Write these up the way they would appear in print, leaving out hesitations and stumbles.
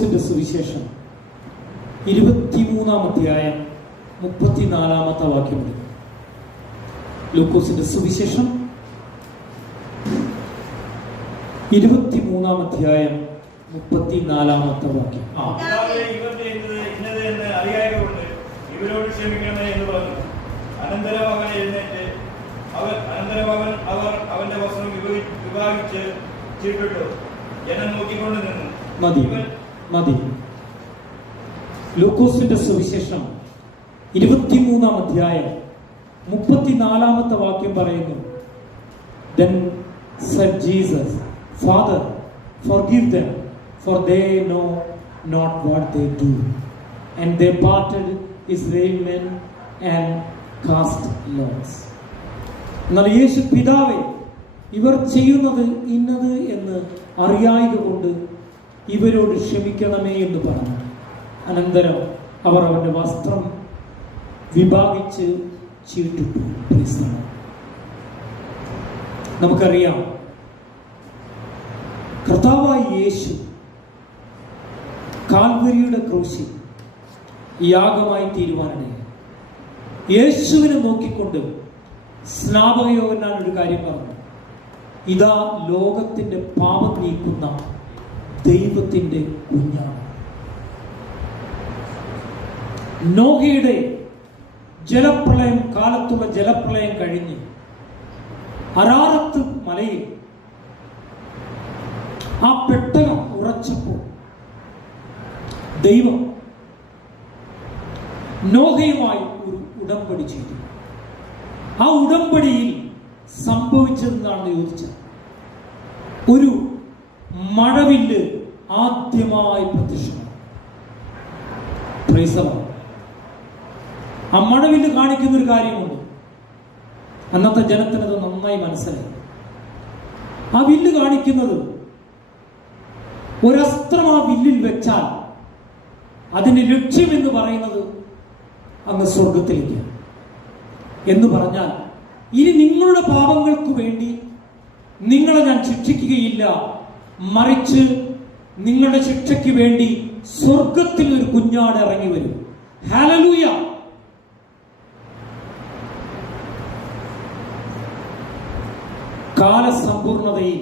സുവിശേഷം 23-ാം അധ്യായം 34-ാമത്തെ വാക്യമുണ്ട്. ലൂക്കോസിന്റെ സുവിശേഷം 23-ാം അധ്യായം 34-ാമത്തെ വാക്യം. ഇവരോട് ക്ഷമിക്കണമേ എന്ന് പറഞ്ഞു. അനന്തരം അവൻ എഴുന്നേറ്റ് അവർ അവന്റെ വസ്ത്രം വിഭാഗിച്ച് ചീട്ടിട്ടു. ജനം നോക്കിക്കൊണ്ട് നിന്നു. മതി. ലൂക്കോസിന്റെ സുവിശേഷം 23-ാം അധ്യായം 34-ാമത്തെ വാക്യം പറയുന്നു, Then said Jesus, Father, forgive them, for they know not what they do. And they parted his raiment and cast lots. എന്നാൽ യേശു, പിതാവേ, ഇവർ ചെയ്യുന്നത് ഇന്നത് എന്ന് അറിയായക കൊണ്ട് ഇവരോട് ക്ഷമിക്കണമേ എന്ന് പറഞ്ഞു. അനന്തരം അവർ അവന്റെ വസ്ത്രം വിഭാഗിച്ച് ചീട്ടിട്ടു. നമുക്കറിയാം, കർത്താവായ യേശു കാൽവരിയുടെ ക്രൂശിൽ യാഗമായി തീരുവാനിടയായി. യേശുവിനെ നോക്കിക്കൊണ്ട് സ്നാപക യോഹന്നാൻ ഒരു കാര്യം പറഞ്ഞു, ഇതാ ലോകത്തിന്റെ പാപം നീക്കുന്ന ദൈവത്തിന്റെ കുഞ്ഞാണ്. നോഹയുടെ ജലപ്രളയം കാലത്തുള്ള ജലപ്രളയം കഴിഞ്ഞ് അരാറത്ത് മലയിൽ ആ പെട്ടകം ഉറച്ചപ്പോൾ ദൈവം നോഹയുമായി ഒരു ഉടമ്പടി ചെയ്തു. ആ ഉടമ്പടിയിൽ സംഭവിച്ചതെന്നാണ് ചോദിച്ചത്, ഒരു മഴവില്ല് ആദ്യമായി പ്രത്യക്ഷമാണ്. ആ മഴവില്ല് കാണിക്കുന്ന ഒരു കാര്യമുണ്ട്. അന്നത്തെ ജനത്തിനത് നന്നായി മനസ്സിലായി. ആ വില്ല് കാണിക്കുന്നത് ഒരസ്ത്രം ആ വില്ലിൽ വെച്ചാൽ അതിന്റെ ലക്ഷ്യം എന്ന് പറയുന്നത് അങ്ങ് സ്വർഗത്തിലേക്ക് എന്ന് പറഞ്ഞാൽ, ഇനി നിങ്ങളുടെ പാപങ്ങൾക്ക് വേണ്ടി നിങ്ങളെ ഞാൻ ശിക്ഷിക്കുകയില്ല, മറിച്ച് നിങ്ങളുടെ ശിക്ഷയ്ക്ക് വേണ്ടി സ്വർഗത്തിൽ ഒരു കുഞ്ഞാട് ഇറങ്ങി വരും. ഹല്ലേലൂയ! കാലസമ്പൂർണതയിൽ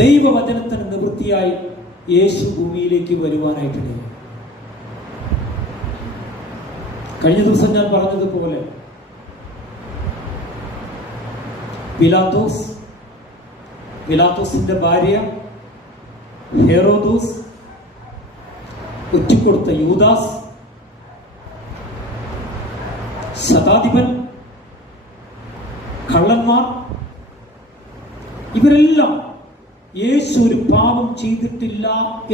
ദൈവവചനത്തിന് നിവൃത്തിയായി യേശു ഭൂമിയിലേക്ക് വരുവാനായിട്ടിടയായി. കഴിഞ്ഞ ദിവസം ഞാൻ പറഞ്ഞതുപോലെ പിലാത്തോസിന്റെ ഭാര്യ ഹെറോദോസ്, ഒറ്റിക്കൊടുത്ത യൂദാസ്, ശതാധിപൻ, കള്ളന്മാർ, ഇവരെല്ലാം യേശു ഒരു പാപം ചെയ്തിട്ടില്ല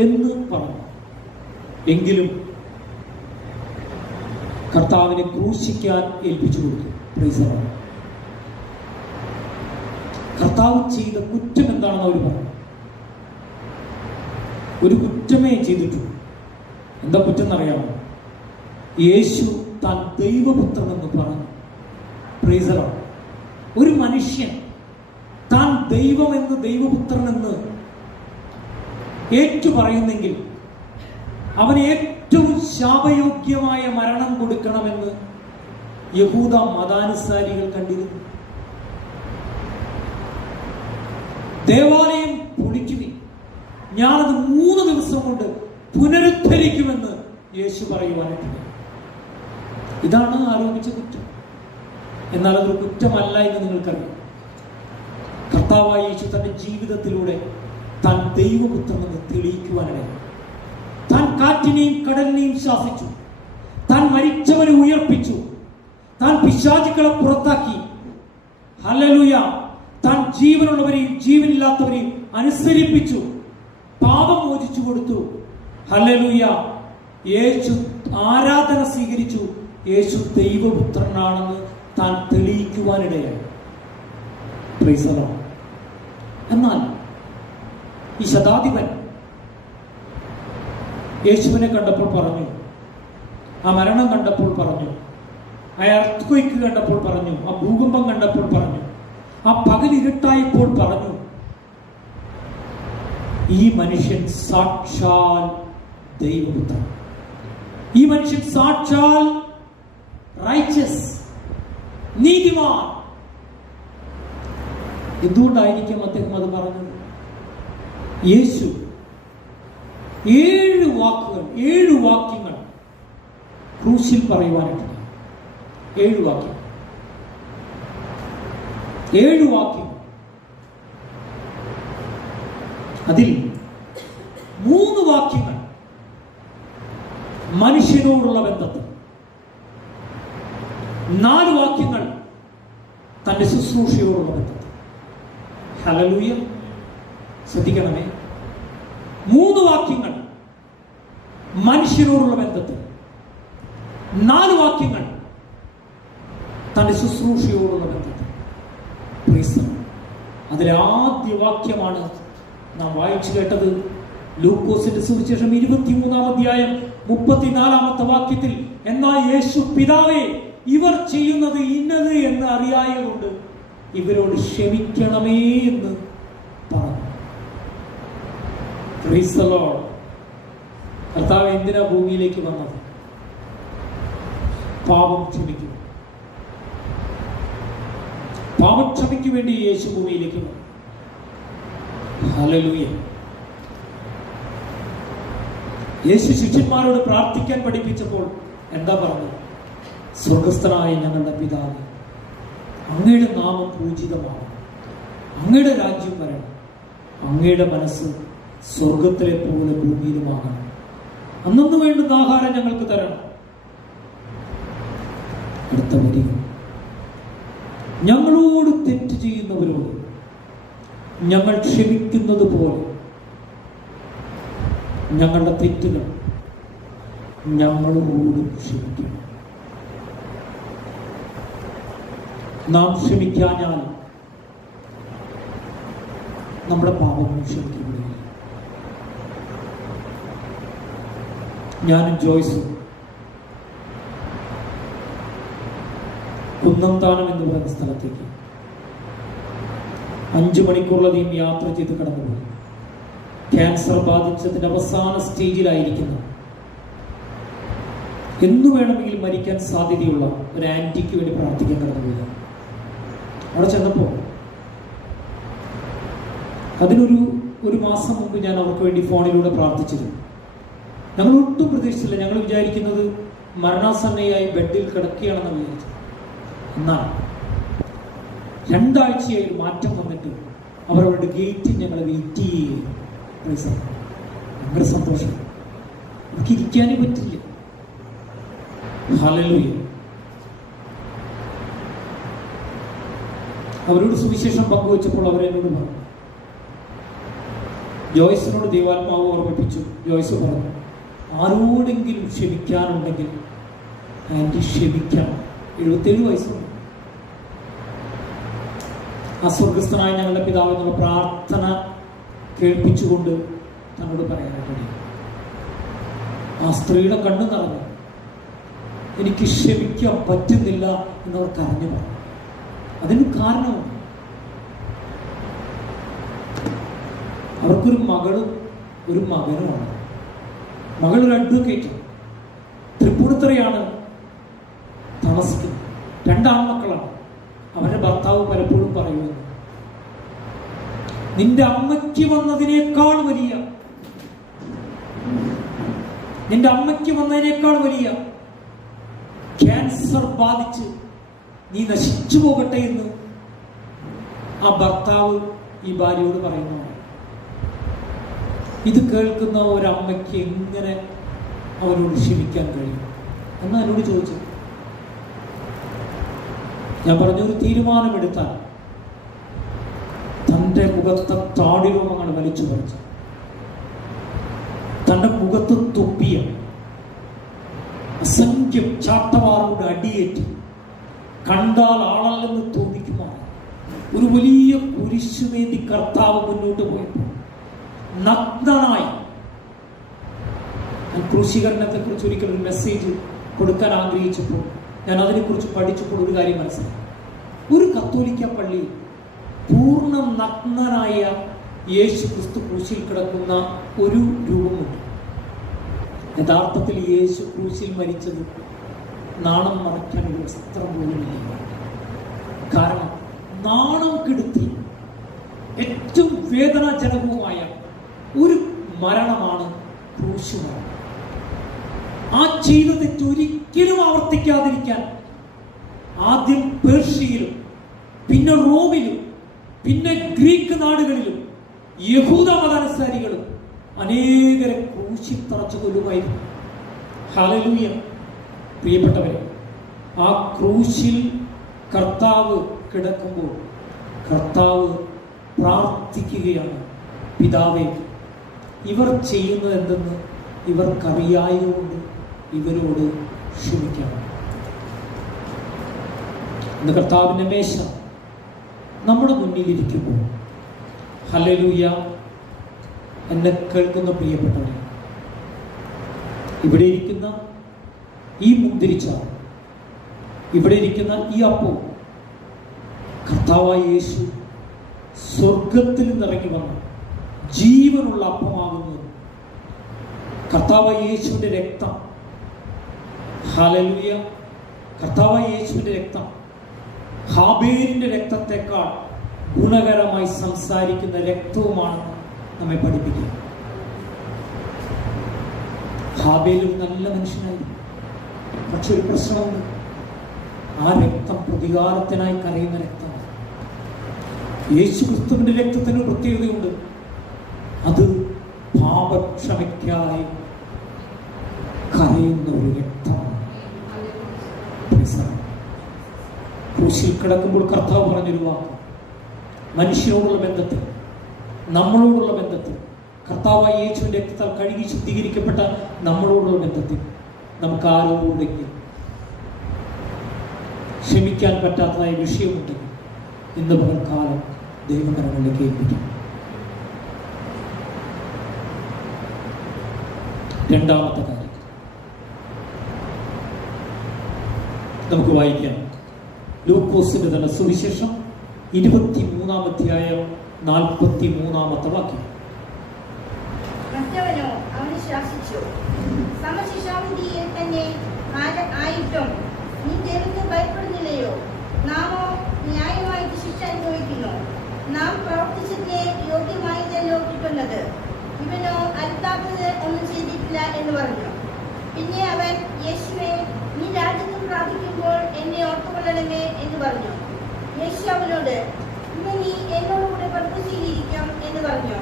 എന്ന് പറഞ്ഞു. എങ്കിലും കർത്താവിനെ ക്രൂശിക്കാൻ ഏൽപ്പിച്ചു കൊടുത്തു. Praise the Lord. കർത്താവ് ചെയ്ത കുറ്റം എന്താണെന്ന് അവർ പറഞ്ഞു. ഒരു കുറ്റമേ ചെയ്തിട്ടുള്ളൂ. എന്താ കുറ്റം എന്നറിയാമോ? യേശു താൻ ദൈവപുത്രൻ എന്ന് പറഞ്ഞു. Praise the Lord. ഒരു മനുഷ്യൻ താൻ ദൈവമെന്ന് ദൈവപുത്രൻ എന്ന് ഏറ്റു പറയുന്നെങ്കിൽ അവന് ഏറ്റവും ശാപയോഗ്യമായ മരണം കൊടുക്കണമെന്ന് യഹൂദ മതാനുസാരികൾ കണ്ടിരുന്നു. ദേവാലയം പൊളിക്കുകയും ഞാനത് 3 ദിവസം കൊണ്ട് പുനരുദ്ധരിക്കുമെന്ന് യേശു പറയുവാനായിട്ടുണ്ട്. ഇതാണ് ആരോപിച്ച കുറ്റം. എന്നാൽ അതൊരു കുറ്റമല്ല എന്ന് നിങ്ങൾക്കറിയാം. കർത്താവായ യേശു തന്റെ ജീവിതത്തിലൂടെ താൻ ദൈവപുത്രനെന്ന് തെളിയിക്കുവാനിടയായി. താൻ കാറ്റിനെയും കടലിനെയും ശാസിച്ചു. താൻ മരിച്ചവരെ ഉയർപ്പിച്ചു. താൻ പിശാചുക്കളെ പുറത്താക്കി. ഹല്ലേലൂയ! താൻ ജീവനുള്ളവരെയും ജീവനില്ലാത്തവരെയും അനുസരിപ്പിച്ചു. പാപം മോചിച്ചു കൊടുത്തു. ഹല്ലേലൂയ! യേശു ആരാധന സ്വീകരിച്ചു. യേശു ദൈവപുത്രനാണെന്ന് താൻ തെളിയിക്കുവാനിടയായി. Praise the Lord. എന്നാൽ ഈ ശതാധിപൻ യേശുവിനെ കണ്ടപ്പോൾ പറഞ്ഞു, ആ മരണം കണ്ടപ്പോൾ പറഞ്ഞു, ആ എർത്ത്ക്വേക്ക് കണ്ടപ്പോൾ പറഞ്ഞു, ആ ഭൂകമ്പം കണ്ടപ്പോൾ പറഞ്ഞു, ആ പകൽ ഇരുട്ടായപ്പോൾ പറഞ്ഞു, ഈ മനുഷ്യൻ സാക്ഷാൽ ദൈവപുത്രൻ, ഈ മനുഷ്യൻ സാക്ഷാൽ റൈച്ചസ്, നീതിമാൻ. എന്തുകൊണ്ടായിരിക്കും അദ്ദേഹം അത് പറഞ്ഞത്? യേശു 7 വാക്യങ്ങൾ ക്രൂശിൽ പറയുവാനായിട്ടുണ്ട്. 7 വാക്യം. അതിൽ 3 വാക്യങ്ങൾ മനുഷ്യനോടുള്ള ബന്ധത്തിൽ, 4 വാക്യങ്ങൾ തന്റെ ശുശ്രൂഷയോടുള്ള ബന്ധത്തിൽ. ഹല്ലേലൂയ. ശ്രദ്ധിക്കണമേ, 3 വാക്യങ്ങൾ മനുഷ്യനോടുള്ള ബന്ധത്തിൽ, 4 വാക്യങ്ങൾ തന്റെ ശുശ്രൂഷയോടുള്ള ബന്ധത്തിൽ. അതിലെ ആദ്യ വാക്യമാണ് നാം വായിച്ചു കേട്ടത്. ലൂക്കോസിന്റെ സുവിശേഷം 23-ാം അധ്യായം 34-ാമത്തെ വാക്യത്തിൽ, എന്നാൽ യേശു പിതാവേ, ഇവർ ചെയ്യുന്നത് ഇന്നത് എന്ന് അറിയായതുകൊണ്ട് ഇവരോട് ക്ഷമിക്കണമേ എന്ന് പറഞ്ഞു. Praise the Lord. കർത്താവ് എന്തിനാ ഭൂമിയിലേക്ക് വന്നത്? പാപക്ഷമയ്ക്ക് വേണ്ടി യേശു ഭൂമിയിലേക്ക് വന്നു. ഹല്ലേലൂയ. യേശു ശിഷ്യന്മാരോട് പ്രാർത്ഥിക്കാൻ പഠിപ്പിച്ചപ്പോൾ എന്താ പറഞ്ഞത്? സ്വർഗസ്ഥനായ ഞങ്ങളുടെ പിതാവേ, അങ്ങയുടെ നാമം പൂജിതമാകും, അങ്ങയുടെ രാജ്യം വരണം, അങ്ങയുടെ മനസ്സ് സ്വർഗത്തിലെ പോലെ ഭൂമിയിലുമാകണം, അന്നു വേണ്ടുന്ന ആഹാരം ഞങ്ങൾക്ക് തരണം. അടുത്ത വരിക, ഞങ്ങളോട് തെറ്റ് ചെയ്യുന്നവരോട് ഞങ്ങൾ ക്ഷമിക്കുന്നത് പോലെ ഞങ്ങളുടെ തെറ്റുകൾ ഞങ്ങളോട് ക്ഷമിക്കണം. നാം ക്ഷമിക്കാഞ്ഞാൽ നമ്മുടെ പാപങ്ങൾ ക്ഷമിക്കപ്പെടുകയില്ല. ഞാനും ജോയ്സും കുന്നംതാനം എന്ന് പറയുന്ന സ്ഥലത്തേക്ക് 5 മണിക്കൂറിലധികം യാത്ര ചെയ്ത് കടന്നുപോയി. ക്യാൻസർ ബാധിച്ചതിന്റെ അവസാന സ്റ്റേജിലായിരിക്കുന്ന, എന്നു വേണമെങ്കിലും മരിക്കാൻ സാധ്യതയുള്ള ഒരു ആന്റിക്ക് വേണ്ടി പ്രാർത്ഥിക്കാൻ കടന്നുപോയി. അവിടെ ചെന്നപ്പോൾ അതിനൊരു മാസം മുമ്പ് ഞാൻ അവർക്ക് വേണ്ടി ഫോണിലൂടെ പ്രാർത്ഥിച്ചിരുന്നു. ഞങ്ങൾ ഒട്ടും പ്രതീക്ഷിച്ചില്ല. ഞങ്ങൾ വിചാരിക്കുന്നത് മരണാസന്നയായി ബെഡിൽ കിടക്കുകയാണെന്ന് വിചാരിച്ചു. എന്നാൽ 2 ആഴ്ചയായി ഒരു മാറ്റം വന്നിട്ട് അവരവരുടെ ഗേറ്റിൽ ഞങ്ങളെ വെയിറ്റ് ചെയ്യുകയും. ഭയങ്കര സന്തോഷം. നമുക്ക് ഇരിക്കാനേ പറ്റില്ല. ഹല്ലേലൂയ. അവരോട് സുവിശേഷം പങ്കുവച്ചപ്പോൾ അവരെന്നോട് പറഞ്ഞു, ജോയ്സിനോട് ദൈവാത്മാവ് ഓർമ്മിപ്പിച്ചു. ജോയ്സ് പറഞ്ഞു, ആരോടെങ്കിലും ക്ഷമിക്കാനുണ്ടെങ്കിൽ ആന്റി ക്ഷമിക്കണം. 77 വയസ്സുണ്ട്. അസ്വർഗസ്ഥനായ ഞങ്ങളുടെ പിതാവ് എന്നുള്ള പ്രാർത്ഥന കേൾപ്പിച്ചുകൊണ്ട് തന്നോട് പറയാനായിട്ട് ആ സ്ത്രീയുടെ കണ്ണു നിറഞ്ഞു. എനിക്ക് ക്ഷമിക്കാൻ പറ്റുന്നില്ല എന്നവർക്ക് അറിഞ്ഞു പറഞ്ഞു. അതിന് കാരണമുണ്ട്. അവർക്കൊരു മകളും ഒരു മകനുമാണ്. മകൾ ഒരു അഡ്വക്കേറ്റ്, തൃപ്പൂണിത്തുറയാണ് താമസിക്കുന്നത്. 2 ആൺമക്കളാണ്. അവരുടെ ഭർത്താവ് പലപ്പോഴും പറയുന്നു, നിന്റെ അമ്മയ്ക്ക് വന്നതിനേക്കാൾ വലിയ ക്യാൻസർ ബാധിച്ച് നീ നശിച്ചു പോകട്ടെ എന്ന് ആ ഭർത്താവ് ഈ ഭാര്യയോട് പറയുന്നു. ഇത് കേൾക്കുന്ന ഒരമ്മയ്ക്ക് എങ്ങനെ അവരോട് ക്ഷമിക്കാൻ കഴിയും എന്ന് എന്നോട് ചോദിച്ചു. ഞാൻ പറഞ്ഞൊരു തീരുമാനമെടുത്താൽ തൻ്റെ മുഖത്തെ താടിരോമങ്ങൾ വലിച്ചു പറിച്ചു, തൻ്റെ മുഖത്ത് തൊപ്പിയ അസംഖ്യം ചാട്ടവാറുകൊണ്ട് അടിയേറ്റ് കണ്ടാൽ ആളല്ലെന്ന് തോന്നിക്കുമാണ് ഒരു വലിയ കുരിശുമേന്തി കർത്താവ് മുന്നോട്ട് പോയപ്പോൾ നഗ്നനായി. ക്രൂശീകരണത്തെ കുറിച്ച് ഒരിക്കൽ ഒരു മെസ്സേജ് കൊടുക്കാൻ ആഗ്രഹിച്ചപ്പോൾ ഞാൻ അതിനെക്കുറിച്ച് പഠിച്ചപ്പോൾ ഒരു കാര്യം മനസ്സിലായി. ഒരു കത്തോലിക്ക പള്ളിയിൽ പൂർണ്ണ നഗ്നനായ യേശു ക്രിസ്തു ക്രൂശിൽ കിടക്കുന്ന ഒരു രൂപമുണ്ട്. യഥാർത്ഥത്തിൽ യേശു ക്രൂശിൽ മരിച്ചത് നാണം മറയ്ക്കാൻ ഒരു വസ്ത്രം പോലുമില്ല. കാരണം നാണം കെടുത്തി ഏറ്റവും വേദനാജനകവുമായ ഒരു മരണമാണ് ക്രൂശ് മരണം. ആ ചെയ്ത തെറ്റ് ഒരിക്കലും ആവർത്തിക്കാതിരിക്കാൻ ആദ്യം പേർഷ്യയിലും പിന്നെ റോമിലും പിന്നെ ഗ്രീക്ക് നാടുകളിലും യഹൂദ മതാനുസാരികളും അനേകരെ ക്രൂശിൽ തറച്ചു കൊല്ലുമായിരുന്നു. ഹല്ലേലൂയ. പ്രിയപ്പെട്ടവരെ, ആ ക്രൂശിൽ കർത്താവ് കിടക്കുമ്പോൾ കർത്താവ് പ്രാർത്ഥിക്കുകയാണ്, പിതാവേ, ഇവർ ചെയ്യുന്നത് എന്തെന്ന് ഇവർക്കറിയായതുകൊണ്ട് ഇവരോട് ക്ഷമിക്കണം. ഇന്ന് കർത്താവിൻ്റെ മേശ നമ്മുടെ മുന്നിലിരിക്കുമ്പോൾ, ഹല്ലേലൂയ, എന്നെ കേൾക്കുന്ന പ്രിയപ്പെട്ടവരെ, ഇവിടെ ഇരിക്കുന്ന ഈ മുന്തിരിച്ചാറ്, ഇവിടെ ഇരിക്കുന്ന ഈ അപ്പവും കർത്താവായ യേശു സ്വർഗത്തിൽ നിന്നിറങ്ങി വന്ന ജീവനുള്ള അപ്പമാകുന്നത് കർത്താവായ യേശുവിൻ്റെ രക്തം. ഹല്ലേലൂയ. കർത്താവായ യേശുവിൻ്റെ രക്തം ഹാബേലിന്റെ രക്തത്തെക്കാൾ ഗുണകരമായി സംസാരിക്കുന്ന രക്തവുമാണ് നമ്മെ പഠിപ്പിക്കുക. ഹാബേൽ ഒരു നല്ല മനുഷ്യനായിരുന്നു, പക്ഷെ ഒരു പ്രശ്നമുണ്ട്. ആ രക്തം പ്രതികാരത്തിനായി കരയുന്ന രക്തമാണ്. യേശു ക്രിസ്തുവിന്റെ രക്തത്തിന് പ്രത്യേകതയുണ്ട്. അത് പാപക്ഷമയ്ക്കായി കരയുന്ന ഒരു രക്തമാണ്. ക്രൂശിൽ കിടക്കുമ്പോൾ കർത്താവ് പറഞ്ഞൊരു വാക്ക്, മനുഷ്യനോടുള്ള ബന്ധത്തിൽ, നമ്മളോടുള്ള ബന്ധത്തിൽ, കർത്താവായ യേശുവിന്റെ രക്തത്താൽ കഴുകി ശുദ്ധീകരിക്കപ്പെട്ട നമ്മളോടുള്ള ബന്ധത്തിൽ നമുക്ക് ആരോടെങ്കിലും ക്ഷമിക്കാൻ പറ്റാത്തതായ വിഷയമുണ്ടെങ്കിൽ ഇന്ന് പകൽക്കാലം ദൈവകരങ്ങളിലേക്ക് ഏൽപ്പിക്കും. രണ്ടാമത്തെ കാര്യം നമുക്ക് വായിക്കാം. ലൂക്കോസിന്റെ തന്നെ സുവിശേഷം 23-ാം അധ്യായം 43-ാമത്തെ വാക്യം. മറ്റവനോ അവന് ശാസിച്ചു, സമശിക്ഷാവിധിയിൽ തന്നെ ആയിട്ടും നീ ദൈവത്തെ ഭയപ്പെടുന്നില്ലയോ? നാമോ ന്യായമായിട്ട് ശിക്ഷ അനുഭവിക്കുന്നു. നാം പ്രവർത്തിച്ചതിനെ യോഗ്യമായതല്ലോ കിട്ടുന്നത്. ഇവനോ അരുതാത്തത് ഒന്നും ചെയ്തിട്ടില്ല എന്ന് പറഞ്ഞു. പിന്നെ അവൻ യേശുവേ, നീ രാജ്യത്ത് പ്രാർത്ഥിക്കുമ്പോൾ എന്നെ ഓർത്തുകൊള്ളണമേ എന്ന് പറഞ്ഞു. യേശു അവനോട്, ഇന്ന് നീ എന്നോടുകൂടെ പർപ്പസിയിരിക്കാം എന്ന് പറഞ്ഞു.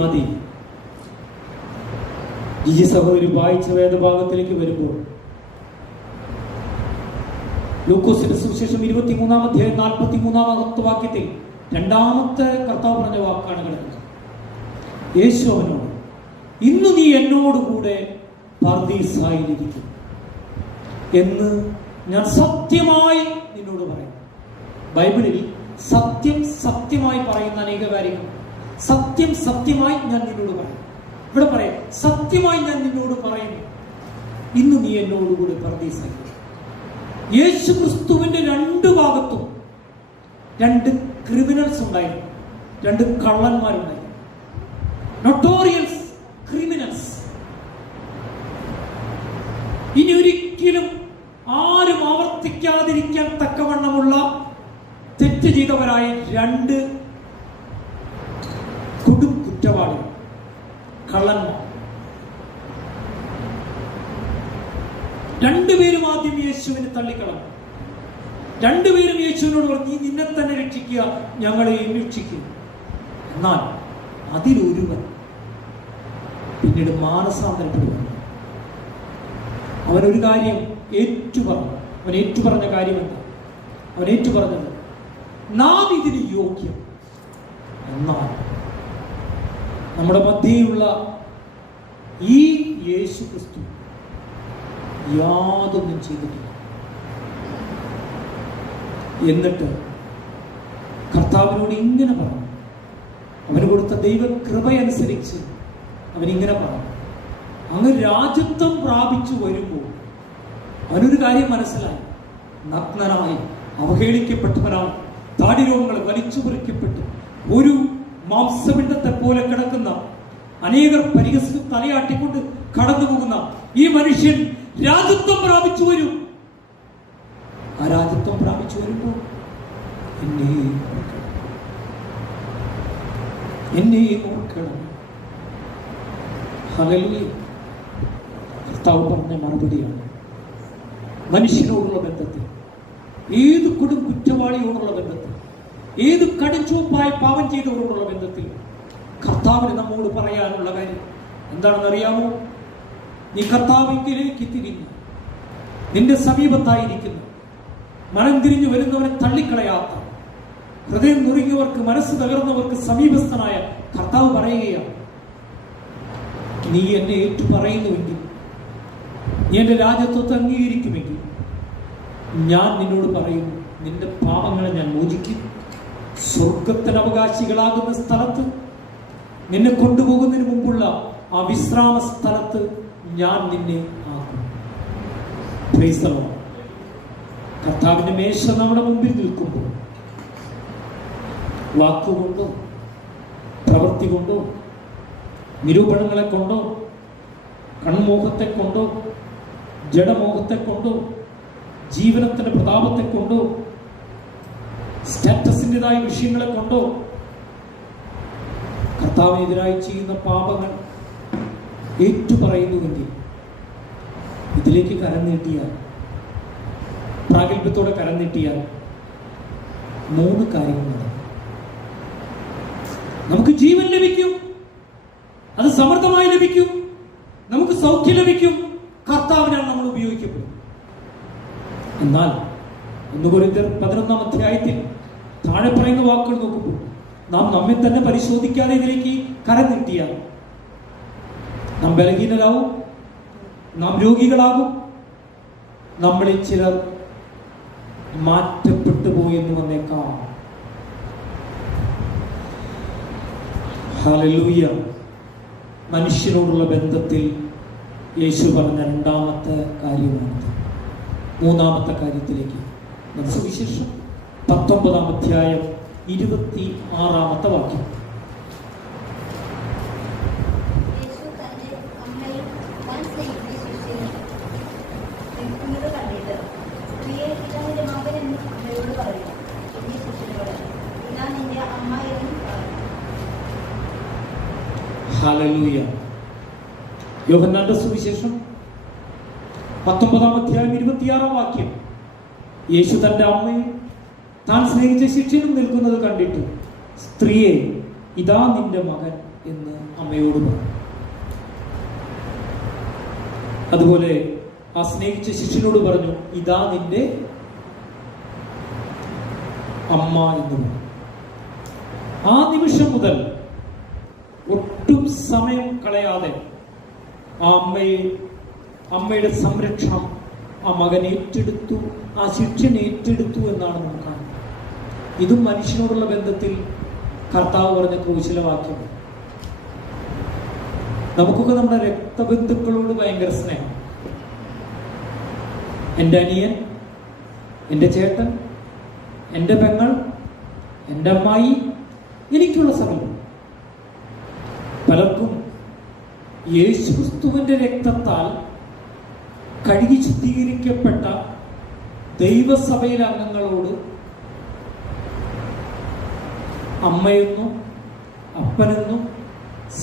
മതി. ഈ സഹോദരി വായിച്ച വേദഭാഗത്തിലേക്ക് വരുമ്പോൾ ലൂക്കോസിന്റെ സുവിശേഷം 23-ാം അധ്യായം 43-ാമത്തെ വാക്യത്തിൽ രണ്ടാമത്തെ കർത്താവ് പറഞ്ഞ വാക്കാണ് കിടക്കുന്നത്. യേശു അവനോട്, ഇന്ന് നീ എന്നോടുകൂടെ പർദീസായിരിക്കും എന്ന് ഞാൻ സത്യമായി നിന്നോട് പറയും. ബൈബിളിൽ സത്യം സത്യമായി പറയുന്ന അനേക കാര്യങ്ങൾ. സത്യം സത്യമായി ഞാൻ നിന്നോട് പറയും. ഇവിടെ പറയാം, സത്യമായി ഞാൻ നിന്നോട് പറയുന്നു, ഇന്ന് നീ എന്നോടുകൂടി പർദീസായിരിക്കും. യേശു ക്രിസ്തുവിന്റെ രണ്ടു ഭാഗത്തും രണ്ട് ക്രിമിനൽസ് ഉണ്ടായിരുന്നു, രണ്ട് കള്ളന്മാരുണ്ടായിരുന്നു, നൊട്ടോറിയസ് ക്രിമിനൽസ്. ഇനി ഒരിക്കലും ആരും ആവർത്തിക്കാതിരിക്കാൻ തക്കവണ്ണമുള്ള തെറ്റ് ചെയ്തവരായ രണ്ട് കൊടും കുറ്റവാളികൾ, കള്ളന്മാർ. രണ്ടുപേരും ആദ്യം യേശുവിനെ തള്ളിക്കളഞ്ഞു. രണ്ടുപേരും യേശുവിനോട് പറഞ്ഞു, നീ നിന്നെ തന്നെ രക്ഷിക്കുക, ഞങ്ങളെയും രക്ഷിക്കുക. എന്നാൽ അതിലൊരുവൻ പിന്നീട് മാനസാന്തരപ്പെടുക. അവനൊരു കാര്യം ഏറ്റുപറഞ്ഞു. അവൻ ഏറ്റുപറഞ്ഞ കാര്യം എന്താ? അവൻ ഏറ്റുപറഞ്ഞത്, നാം ഇതിന് യോഗ്യം. എന്നാൽ നമ്മുടെ മധ്യയുള്ള ഈ യേശു ക്രിസ്തു യാതൊന്നും ചെയ്തിട്ടില്ല. എന്നിട്ട് കർത്താവിനോട് ഇങ്ങനെ പറഞ്ഞു. അവന് കൊടുത്ത ദൈവകൃപയനുസരിച്ച് അവനിങ്ങനെ പറഞ്ഞു, അങ്ങ് രാജ്യത്വം പ്രാപിച്ചു വരുമ്പോൾ അവനൊരു കാര്യം മനസ്സിലായി. നഗ്നനായി അവഹേളിക്കപ്പെട്ടവനാണ്, താടിരോഗങ്ങൾ വലിച്ചു പറിക്കപ്പെട്ട് ഒരു മാംസപിണ്ഡത്തെ പോലെ കിടക്കുന്ന, അനേകർ പരിഹസിച്ച് തലയാട്ടിക്കൊണ്ട് കടന്നു പോകുന്ന ഈ മനുഷ്യൻ രാജത്വം പ്രാപിച്ചു വരും. ആ രാജത്വം പ്രാപിച്ചു വരുമ്പോൾ എന്നെയും ഓർക്കണം. ഹല്ലേലൂയ. കർത്താവ് പറഞ്ഞ മറുപടിയാണ്. മനുഷ്യനോടുള്ള ബന്ധത്തിൽ, ഏത് കൊടും കുറ്റവാളിയോടുള്ള ബന്ധത്തിൽ, ഏത് കടുംചുവപ്പായ പാപം ചെയ്തവരോടുള്ള ബന്ധത്തിൽ കർത്താവിന് നമ്മോട് പറയാനുള്ള കാര്യം എന്താണെന്ന് അറിയാമോ? നീ കർത്താവിലേക്ക് തിരിഞ്ഞു, നിന്റെ സമീപത്തായിരിക്കുന്നു, മനം തിരിഞ്ഞു വരുന്നവനെ തള്ളിക്കളയാത്ത, ഹൃദയം നുറുങ്ങിയവർക്ക്, മനസ്സ് തകർന്നവർക്ക് സമീപസ്ഥനായ കർത്താവ് പറയുകയാണ്, നീ എന്നെ ഏറ്റു പറയുന്നുവെങ്കിൽ, നീ എന്റെ രാജത്വത്തെ അംഗീകരിക്കുമെങ്കിൽ, ഞാൻ നിന്നോട് പറയുന്നു, നിന്റെ പാപങ്ങളെ ഞാൻ മോചിക്കും. സ്വർഗത്തിന് അവകാശികളാകുന്ന സ്ഥലത്ത്, നിന്നെ കൊണ്ടുപോകുന്നതിന് മുമ്പുള്ള ആ വിശ്രാമ സ്ഥലത്ത് ഞാൻ നിന്നെ ആക്കും. Praise the Lord. കർത്താവിന്റെ മേശ നമ്മുടെ മുമ്പിൽ നിൽക്കുമ്പോൾ വാക്കുകൊണ്ടോ പ്രവൃത്തി കൊണ്ടോ നിരൂപണങ്ങളെ കൊണ്ടോ കൺമോഹത്തെ കൊണ്ടോ ജഡമോഹത്തെ കൊണ്ടോ ജീവനത്തിന്റെ പ്രതാപത്തെ കൊണ്ടോ സ്റ്റാറ്റസിൻ്റെതായ വിഷയങ്ങളെ കൊണ്ടോ കർത്താവിനെതിരായി ചെയ്യുന്ന പാപങ്ങൾ ഏറ്റുപറയുന്നുവെങ്കിൽ ഇതിലേക്ക് കരം നീട്ടിയാൽ, പ്രാഗൽഭ്യത്തോടെ കരം നീട്ടിയാൽ 3 കാര്യങ്ങളുണ്ട്. നമുക്ക് ജീവൻ ലഭിക്കും, അത് സമൃദ്ധമായി ലഭിക്കും, നമുക്ക് സൗഖ്യം ലഭിക്കും, കർത്താവിനാണ് നമ്മൾ ഉപയോഗിക്കപ്പെടും. എന്നാൽ 1 കൊരിന്ത്യർ 11-ാം അധ്യായത്തിൽ താഴെ പറയുന്ന വാക്കുകൾ നോക്കുമ്പോൾ നാം നമ്മെ തന്നെ പരിശോധിക്കാതെ ഇതിലേക്ക് കരം നീട്ടിയാൽ നാം ബലഹീനരാകും, നാം രോഗികളാകും, നമ്മളിൽ ചിലർ മാറ്റപ്പെട്ടു പോയെന്ന് വന്നേക്കാം. ഹല്ലേലൂയ. മനുഷ്യനോടുള്ള ബന്ധത്തിൽ യേശു പറഞ്ഞ 2ാമത്തെ കാര്യമാണ്. 3ാമത്തെ കാര്യത്തിലേക്ക് സുവിശേഷം 19-ാം അധ്യായം 26-ാമത്തെ വാക്യം. ഹല്ലേലൂയ. യോഹന്നാന്റെ സുവിശേഷം 19-ാം അധ്യായം 26-ാം വാക്യം. യേശു തന്റെ അമ്മയും താൻ സ്നേഹിച്ച ശിഷ്യനും നിൽക്കുന്നത് കണ്ടിട്ട്, സ്ത്രീയെ, ഇതാ നിന്റെ മകൻ എന്ന് അമ്മയോട് പറഞ്ഞു. അതുപോലെ ആ സ്നേഹിച്ച ശിഷ്യനോട് പറഞ്ഞു, ഇതാ നിന്റെ അമ്മ എന്ന് പറഞ്ഞു. ആ നിമിഷം മുതൽ ഒട്ടും സമയം കളയാതെ ആ അമ്മയുടെ സംരക്ഷണം ആ മകൻ ഏറ്റെടുത്തു, ആ ശിഷ്യൻ ഏറ്റെടുത്തു എന്നാണ് നമുക്ക് കാണുന്നത്. ഇതും മനുഷ്യനോടുള്ള ബന്ധത്തിൽ കർത്താവ് പറഞ്ഞ കൗശലവാക്യം. നമുക്കൊക്കെ നമ്മുടെ രക്തബന്ധുക്കളോട് ഭയങ്കര സ്നേഹം. എൻ്റെ അനിയൻ, എൻ്റെ ചേട്ടൻ, എൻ്റെ പെങ്ങൾ, എൻ്റെ അമ്മായി, എനിക്കുള്ള സമയം. പലർക്കും യേശുക്രിസ്തുവിന്റെ രക്തത്താൽ കഴുകി ശുദ്ധീകരിക്കപ്പെട്ട ദൈവസഭയിലെ അംഗങ്ങളോട് അമ്മയെന്നോ അപ്പനെന്നോ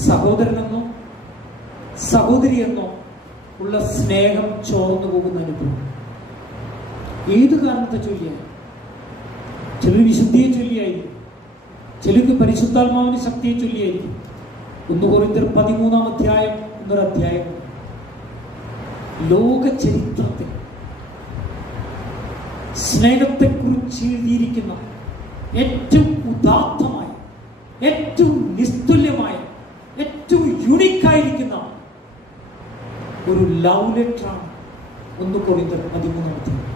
സഹോദരനെന്നോ സഹോദരിയെന്നോ ഉള്ള സ്നേഹം ചോർന്നു പോകുന്ന അനുഭവം. ഏത് കാരണത്തെ ചൊല്ലിയായി? ചിലർ വിശുദ്ധിയെ ചൊല്ലിയായിരിക്കും, ചിലർക്ക് പരിശുദ്ധാത്മാവിന്റെ ശക്തിയെ ചൊല്ലിയായിരിക്കും. 1 കൊരിന്ത്യർ 13-ാം അധ്യായം എന്നൊരു അധ്യായം ലോക ചരിത്രത്തിൽ സ്നേഹത്തെക്കുറിച്ച് എഴുതിയിരിക്കുന്ന ഏറ്റവും ഉദാത്തമായ, ഏറ്റവും നിസ്തുല്യമായ, ഏറ്റവും യുണീക്കായിരിക്കുന്ന ഒരു ലവ് ലെറ്ററാണ് 1 കൊരിന്ത്യർ 13-ാം അധ്യായം.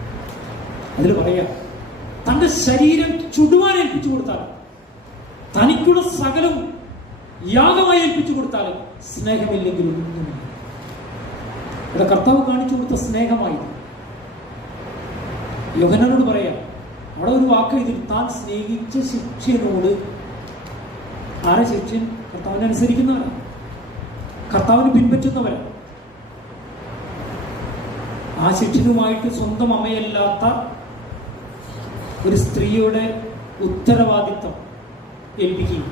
അതിൽ പറയാം, തന്റെ ശരീരം ചുടുവാൻ ഏൽപ്പിച്ചു കൊടുത്താൽ, തനിക്കുള്ള സകലം യാഗമായി ഏൽപ്പിച്ചു കൊടുത്താലും സ്നേഹമില്ലെങ്കിൽ ഒന്നുമില്ല. ഇവിടെ കർത്താവ് കാണിച്ചു കൊടുത്ത സ്നേഹമായി. യോഹന്നാനോട് പറയാം, അവിടെ ഒരു വാക്ക് എഴുതി, താൻ സ്നേഹിച്ച ശിഷ്യനോട് ആരെ ശിഷ്യൻ? കർത്താവിനെ അനുസരിക്കുന്നവരാണ്, കർത്താവിന് പിൻപറ്റുന്നവരാണ്. ആ ശിഷ്യനുമായിട്ട് സ്വന്തം അമ്മയല്ലാത്ത ഒരു സ്ത്രീയുടെ ഉത്തരവാദിത്വം ഏൽപ്പിക്കുകയും,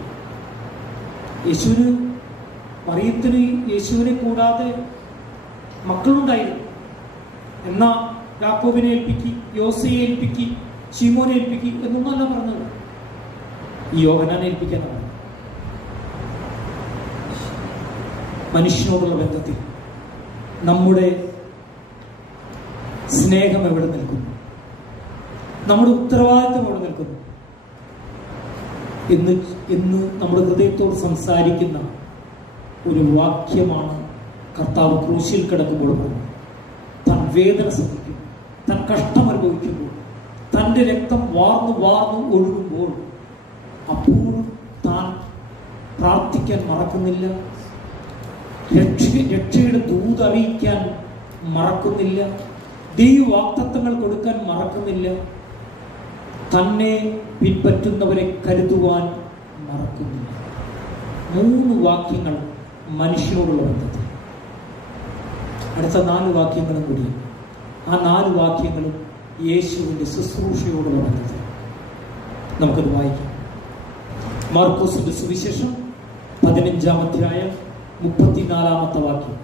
യേശുവിന് മറിയത്തിന് യേശുവിനെ കൂടാതെ മക്കളുണ്ടായിരുന്നു. എന്നാ യാക്കോബിനെ ഏൽപ്പിക്കി, യോസയെ ഏൽപ്പിക്കി, ശിമോനെ ഏൽപ്പിക്കി എന്നൊന്നല്ല പറഞ്ഞത്, ഈ യോഹന്നാനെ ഏൽപ്പിക്കാനാണ്. മനുഷ്യനോടുള്ള ബന്ധത്തിൽ നമ്മുടെ സ്നേഹം എവിടെ നിൽക്കുന്നു? നമ്മുടെ ഉത്തരവാദിത്വം എവിടെ നിൽക്കുന്നു? എന്ന് നമ്മുടെ ഹൃദയത്തോട് സംസാരിക്കുന്ന ഒരു വാക്യമാണ് കർത്താവ് ക്രൂശിൽ കിടക്കുമ്പോൾ പറഞ്ഞത്. താൻ വേദന സഹിക്കും, താൻ കഷ്ടം അനുഭവിക്കുമ്പോൾ, തൻ്റെ രക്തം വാർന്നു വാർന്നു ഒഴുകുമ്പോൾ അപ്പോഴും താൻ പ്രാർത്ഥിക്കാൻ മറക്കുന്നില്ല, രക്ഷയുടെ ദൂത് അറിയിക്കാൻ മറക്കുന്നില്ല, ദൈവവാഗ്ദത്തങ്ങൾ കൊടുക്കാൻ മറക്കുന്നില്ല, തന്നെ പിൻപറ്റുന്നവരെ കരുതുവാൻ മറക്കുന്നില്ല. 3 വാക്യങ്ങൾ മനുഷ്യനോടുള്ള ബന്ധത്തിൽ. അടുത്ത 4 വാക്യങ്ങളും കൂടി. ആ 4 വാക്യങ്ങളും യേശുവിൻ്റെ ശുശ്രൂഷയോടുള്ള ബന്ധത്തിൽ. നമുക്കത് വായിക്കാം. മാർക്കോസിന്റെ സുവിശേഷം 15-ാം അധ്യായം 34-ാമത്തെ വാക്യം.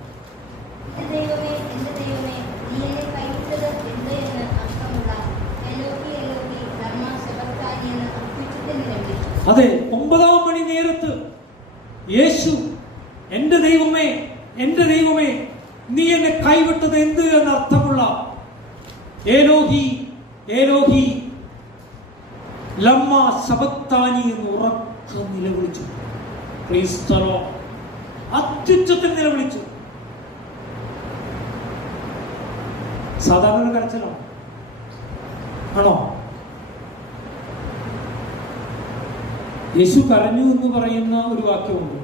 അതെ, 9-ാം മണി നേരത്ത് യേശു എൻ്റെ ദൈവമേ, എൻ്റെ ദൈവമേ, നീ എന്നെ കൈവിട്ടത് എന്ത് എന്നർത്ഥമുള്ള ഏലോഹി ഏലോഹി ലമ്മ ശബക്താനി എന്ന് ഉറക്കം നിലവിളിച്ചു. ക്രൈസ്തവോ അത്യുച്ചത്തിൽ നിലവിളിച്ചു. സാധാരണ കരച്ചിലാണോ? ആണോ? യേശു കരഞ്ഞു എന്ന് പറയുന്ന ഒരു വാക്യമുണ്ട്.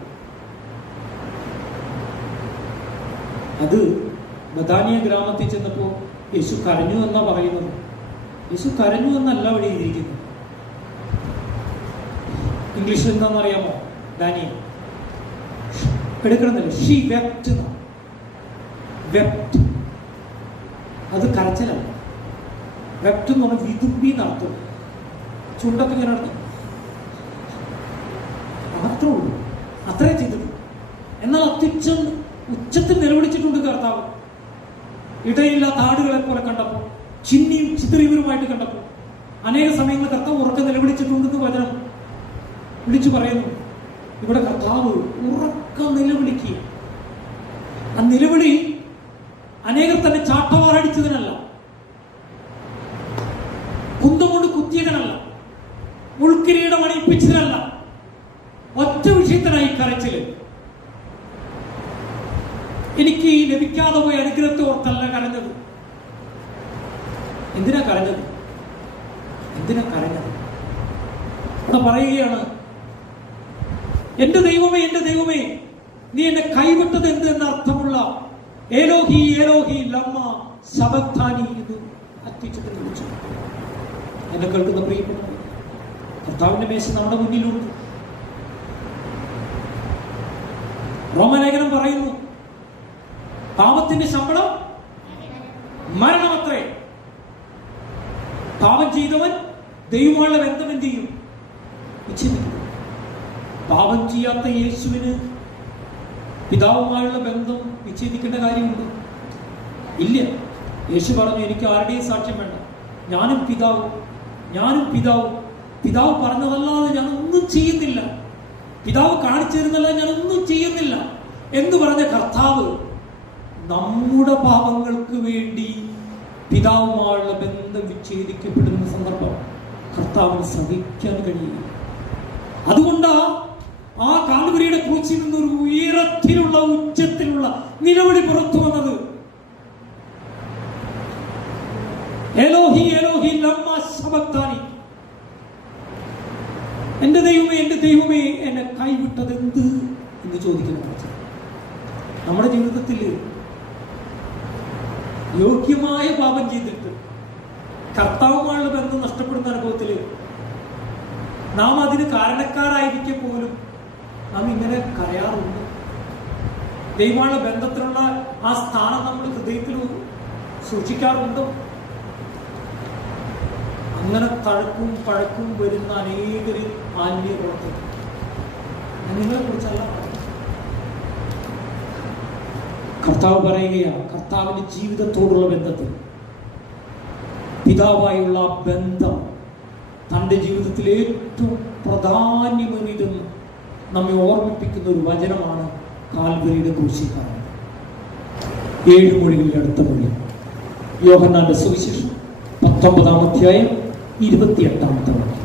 അത് ബഥാനിയ ഗ്രാമത്തിൽ ചെന്നപ്പോൾ യേശു കരഞ്ഞു എന്നാ പറയുന്നത്. യേശു കരഞ്ഞു എന്നല്ല അവിടെ എഴുതിയിരിക്കുന്നത്. ഇംഗ്ലീഷിൽ എന്താണെന്നറിയാമോ? ഡാനിയൽ എടുക്കണമെന്നില്ല, ഷീ വെപ്റ്റ്. വെപ്റ്റ് അത് കരച്ചിലല്ല. വെപ്റ്റ് എന്ന് പറഞ്ഞാൽ വിതുമ്പി നടത്തും. ചുണ്ടൊക്കെ ഇങ്ങനെ നടത്തും. അത്രേ ഉള്ളൂ, അത്രേ ചെയ്തിട്ടുള്ളൂ. എന്നാൽ ഉച്ചത്തിൽ നിലവിളിച്ചിട്ടുണ്ട് കർത്താവ്. ഇടയില്ലാത്ത ആടുകളെ പോലെ കണ്ടപ്പോൾ, ചിന്നിയും ചിതറിയവരുമായിട്ട് കണ്ടപ്പോൾ അനേക സമയങ്ങളിൽ കർത്താവ് ഉറക്കം നിലവിളിച്ചിട്ടുണ്ടെന്ന് വചനം വിളിച്ചു പറയുന്നു. ഇവിടെ കർത്താവ് ഉറക്കം നിലവിളിക്കുക. ആ നിലവിളി അനേകർ തന്നെ ചാട്ടവാറടിച്ചതിനല്ല, കുന്തം കൊണ്ട് കുത്തിയതിനല്ല, മുൾക്കിരീടം അണിയിപ്പിച്ചതിനല്ല, ഒറ്റ വിഷയത്തിനായി കരച്ചില്. എനിക്ക് ലഭിക്കാതെ പോയ അനുഗ്രഹത്തെ ഓർത്തല്ല കരഞ്ഞത്. എന്തിനാ കരഞ്ഞത്? എന്തിനാ കരഞ്ഞത്? അവിടെ പറയുകയാണ്, എന്റെ ദൈവമേ, എന്റെ ദൈവമേ, നീ എന്നെ കൈവിട്ടത് എന്ത് എന്ന അർത്ഥമുള്ള ഏലോഹി ഏലോഹി ലമ്മ ശബക്താനി എന്ന് അത്യുച്ചത്തിൽ വിളിച്ചു. എന്നെ കേൾക്കുന്ന പ്രിയപ്പെട്ടവർ, കർത്താവിന്റെ മേശ നമ്മുടെ മുന്നിലുണ്ട്. റോമലേഖനം പറയുന്നു, പാപത്തിന്റെ ശമ്പളം മരണമത്രേ. പാപം ചെയ്തവൻ ദൈവമായുള്ള ബന്ധം എന്ത് ചെയ്യും? വിച്ഛേദിക്കും. പാപം ചെയ്യാത്ത യേശുവിന് പിതാവുമായുള്ള ബന്ധം വിച്ഛേദിക്കേണ്ട കാര്യമുണ്ട്? ഇല്ല. യേശു പറഞ്ഞു, എനിക്ക് ആരുടെയും സാക്ഷ്യം വേണ്ട, ഞാനും പിതാവും, ഞാനും പിതാവും. പിതാവ് പറഞ്ഞതല്ലാതെ ഞാൻ ഒന്നും ചെയ്യുന്നില്ല, പിതാവ് കാണിച്ചു തരുന്നല്ല ഞാൻ ഒന്നും ചെയ്യുന്നില്ല എന്ന് പറഞ്ഞ കർത്താവ് നമ്മുടെ പാപങ്ങൾക്ക് വേണ്ടി പിതാവുമായുള്ള ബന്ധം വിച്ഛേദിക്കപ്പെടുന്ന സന്ദർഭം കർത്താവിന് സഹിക്കാൻ കഴിയില്ല. അതുകൊണ്ടാ ആ കാൽവരിയുടെ ക്രൂശിൽ നിന്നൊരു ഉയരത്തിലുള്ള ഉച്ചത്തിലുള്ള നിലവിളി പുറത്തു വന്നത്. എലോഹി എലോഹി ലമ്മ ശബക്താനി. എന്റെ ദൈവമേ, എന്റെ ദൈവമേ, എന്നെ കൈവിട്ടത് എന്ത് എന്ന് ചോദിക്കുന്നു. നമ്മുടെ ജീവിതത്തിൽ യോഗ്യമായ പാപം ചെയ്തിട്ട് കർത്താവുമായുള്ള ബന്ധം നഷ്ടപ്പെടുന്ന അനുഭവത്തിൽ നാം അതിന് കാരണക്കാരായിരിക്കെ പോലും നാം ഇങ്ങനെ കരയാറുണ്ട്? ദൈവമായുള്ള ബന്ധത്തിലുള്ള ആ സ്ഥാനം നമ്മൾ ഹൃദയത്തിൽ സൂക്ഷിക്കാറുണ്ടോ? അങ്ങനെ തഴക്കും പഴക്കും വരുന്ന അനേകര് ആത്മീയ പ്രവർത്തകർ. നിങ്ങളെ കുറിച്ചല്ല കർത്താവ് പറയുകയാണ്. കർത്താവിന്റെ ജീവിതത്തോടുള്ള ബന്ധത്തിൽ പിതാവായുള്ള ആ ബന്ധം തൻ്റെ ജീവിതത്തിൽ ഏറ്റവും പ്രാധാന്യമേറിയതെന്ന് നമ്മെ ഓർമ്മിപ്പിക്കുന്ന ഒരു വചനമാണ് കാൽവരിയുടെ ക്രൂശിൽ കാണുന്നത്. 7 മൊഴികളിൽ അടുത്ത മൊഴി യോഹന്നാന്റെ സുവിശേഷം 19-ാം അധ്യായം 28-ാമത്തെ വാക്യം.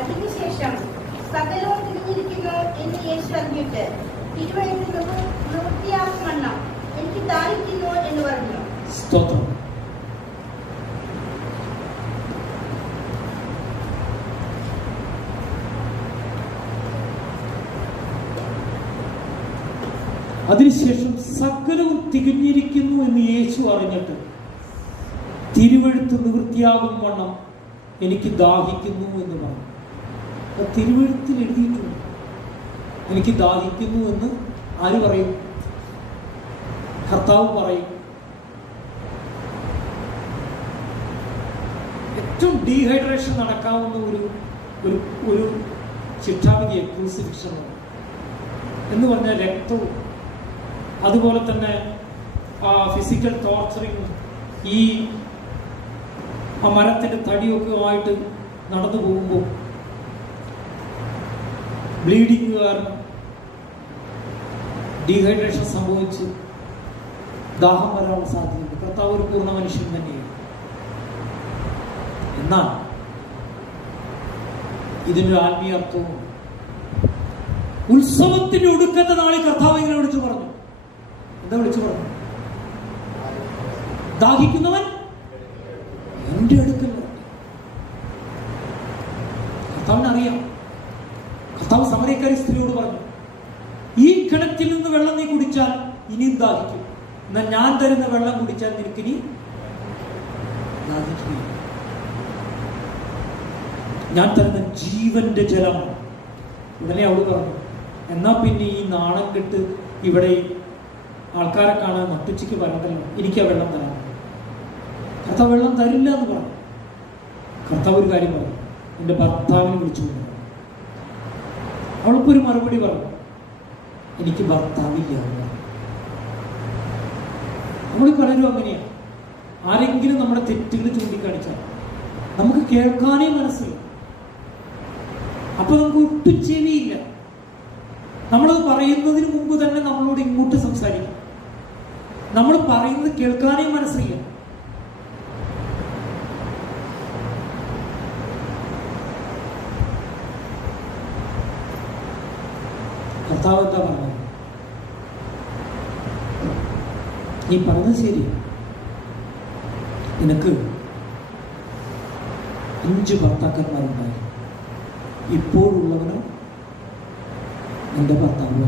അതിനുശേഷം സകലവും തിരിഞ്ഞിരിക്കുന്നു എന്ന് യേശു അറിഞ്ഞിട്ട് തിരുവഴുത്ത് നിവൃത്തിയാകും വണ്ണം എനിക്ക് ദാഹിക്കുന്നു എന്ന് പറഞ്ഞു. സ്തോത്രം. അതിനുശേഷം സകലവും തികഞ്ഞിരിക്കുന്നു എന്ന് യേശു അറിഞ്ഞിട്ട് തിരുവെഴുത്ത് നിവൃത്തിയാകും വണ്ണം എനിക്ക് ദാഹിക്കുന്നു എന്ന് പറഞ്ഞു. തിരുവെഴുത്തിൽ എഴുതിയിട്ടുണ്ട് എനിക്ക് ദാഹിക്കുന്നു എന്ന്. ആര് പറയും? കർത്താവ് പറയും. ഏറ്റവും ഡീഹൈഡ്രേഷൻ നടക്കാവുന്ന ഒരു ശിക്ഷാവിധി ക്രൂസിഫിക്ഷൻ എന്ന് പറഞ്ഞാൽ രക്തവും അതുപോലെ തന്നെ ഫിസിക്കൽ ടോർച്ചറിങ്ങും ഈ മരത്തിന്റെ തടിയൊക്കെ ആയിട്ട് നടന്നു പോകുമ്പോൾ ബ്ലീഡിങ് കാരണം ഡീഹൈഡ്രേഷൻ സംഭവിച്ച് ദാഹം വരാനുള്ള സാധ്യതയുണ്ട്. കർത്താവ് ഒരു പൂർണ്ണ മനുഷ്യൻ തന്നെയാണ്. എന്നാൽ ഇതിനൊരു ആത്മീയ അർത്ഥവും. ഉത്സവത്തിന്റെ ഒടുക്കത്തെ നാളിൽ കർത്താവ് ഇങ്ങനെ വിളിച്ചു പറഞ്ഞു. എന്താ വിളിച്ചു പറഞ്ഞു? ദാഹിക്കുന്നവൻ എന്റെ അടുക്കൽ വരട്ടെ. കർത്താവിനറിയാം. കർത്താവ് സമരക്കാരി സ്ത്രീയോട് പറഞ്ഞു, ഈ കിണറ്റിൽ നിന്ന് വെള്ളം നീ കുടിച്ചാൽ ഇനിയും ദാഹിക്കും, എന്നാൽ ഞാൻ തരുന്ന വെള്ളം കുടിച്ചാൽ നിനക്കിനി ദാഹിക്കുകയില്ല. ഞാൻ തരുന്ന ജീവന്റെ ജലമാണ്. ഉടനെ അവള് പറഞ്ഞു, എന്നാ പിന്നെ ഈ നാണം കെട്ട് ഇവിടെ ആൾക്കാരെ കാണാൻ നട്ടുച്ചയ്ക്ക് വരണ്ടല്ലോ, എനിക്ക് ആ വെള്ളം തരാം. കർത്താവ് വെള്ളം തരില്ല എന്ന് പറഞ്ഞു. കർത്താവ് ഒരു കാര്യം പറഞ്ഞു, എൻ്റെ ഭർത്താവിനെ വിളിച്ചു കൊണ്ടു. അവൾക്കൊരു മറുപടി പറഞ്ഞു, എനിക്ക് ഭർത്താവില്ല എന്ന് പറഞ്ഞു. നമ്മൾ പലരും അങ്ങനെയാണ്. ആരെങ്കിലും നമ്മുടെ തെറ്റുകൾ ചൂണ്ടിക്കാണിച്ചാൽ നമുക്ക് കേൾക്കാനേ മനസ്സില്ല. അപ്പൊ നമുക്ക് ഒട്ടും ചെവിയില്ല. നമ്മളത് പറയുന്നതിന് മുമ്പ് തന്നെ നമ്മളോട് ഇങ്ങോട്ട് സംസാരിക്കും. നമ്മൾ പറയുന്നത് കേൾക്കാനേ മനസ്സില്ല. കർത്താവ് എന്താ പറഞ്ഞത്? നീ പറഞ്ഞത് ശരി. നിനക്ക് 5 ഭർത്താക്കന്മാരുണ്ടായി, ഇപ്പോഴുള്ളവനോ എൻ്റെ ഭർത്താവ്.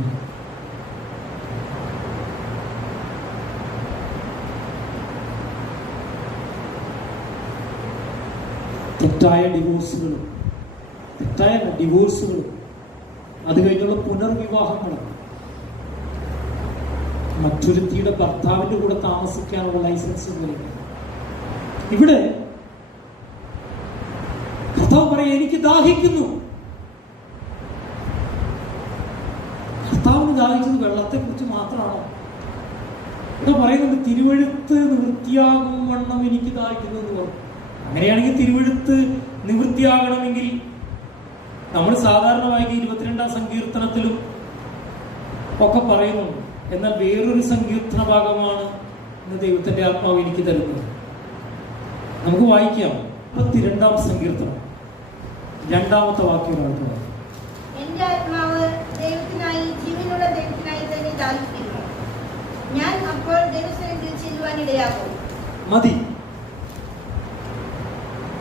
തെറ്റായ ഡിവോഴ്സുകളും അത് കഴിഞ്ഞുള്ള പുനർവിവാഹങ്ങളും മറ്റൊരുത്തിയുടെ ഭർത്താവിന്റെ കൂടെ താമസിക്കാനുള്ള ലൈസൻസ് പോലെ. ഇവിടെ കർത്താവ് പറയാം, എനിക്ക് ദാഹിക്കുന്നു. കർത്താവിന് ദാഹിച്ചത് വെള്ളത്തെ കുറിച്ച് മാത്രമാണോ? ഇവിടെ പറയുന്നുണ്ട് തിരുവെഴുത്ത് നിവൃത്തിയാകും വണ്ണം എനിക്ക് ദാഹിക്കുന്നു എന്ന് പറഞ്ഞു. അങ്ങനെയാണെങ്കിൽ തിരുവെഴുത്ത് നിവൃത്തിയാകണമെങ്കിൽ നമ്മൾ സാധാരണ വായിക്കുക 22-ാം സങ്കീർത്തനത്തിലും ഒക്കെ പറയുന്നുണ്ട്. എന്നാൽ വേറൊരു സങ്കീർത്തന ഭാഗമാണ് ഇന്ന് ദൈവത്തിന്റെ ആത്മാവ് എനിക്ക് തരുന്നത്. നമുക്ക് വായിക്കാം. 32-ാം സങ്കീർത്തനം 2-ാമത്തെ വാക്യം. എന്റെ ആത്മാവ് ദൈവത്തിനായി, ജീവനുള്ള ദൈവത്തിനായി തന്നെ ദാഹിക്കുന്നു. ഞാൻ അപ്പോൾ ദൈവസന്നിധിയിൽ ചെല്ലുവാനിടയാകും. മതി.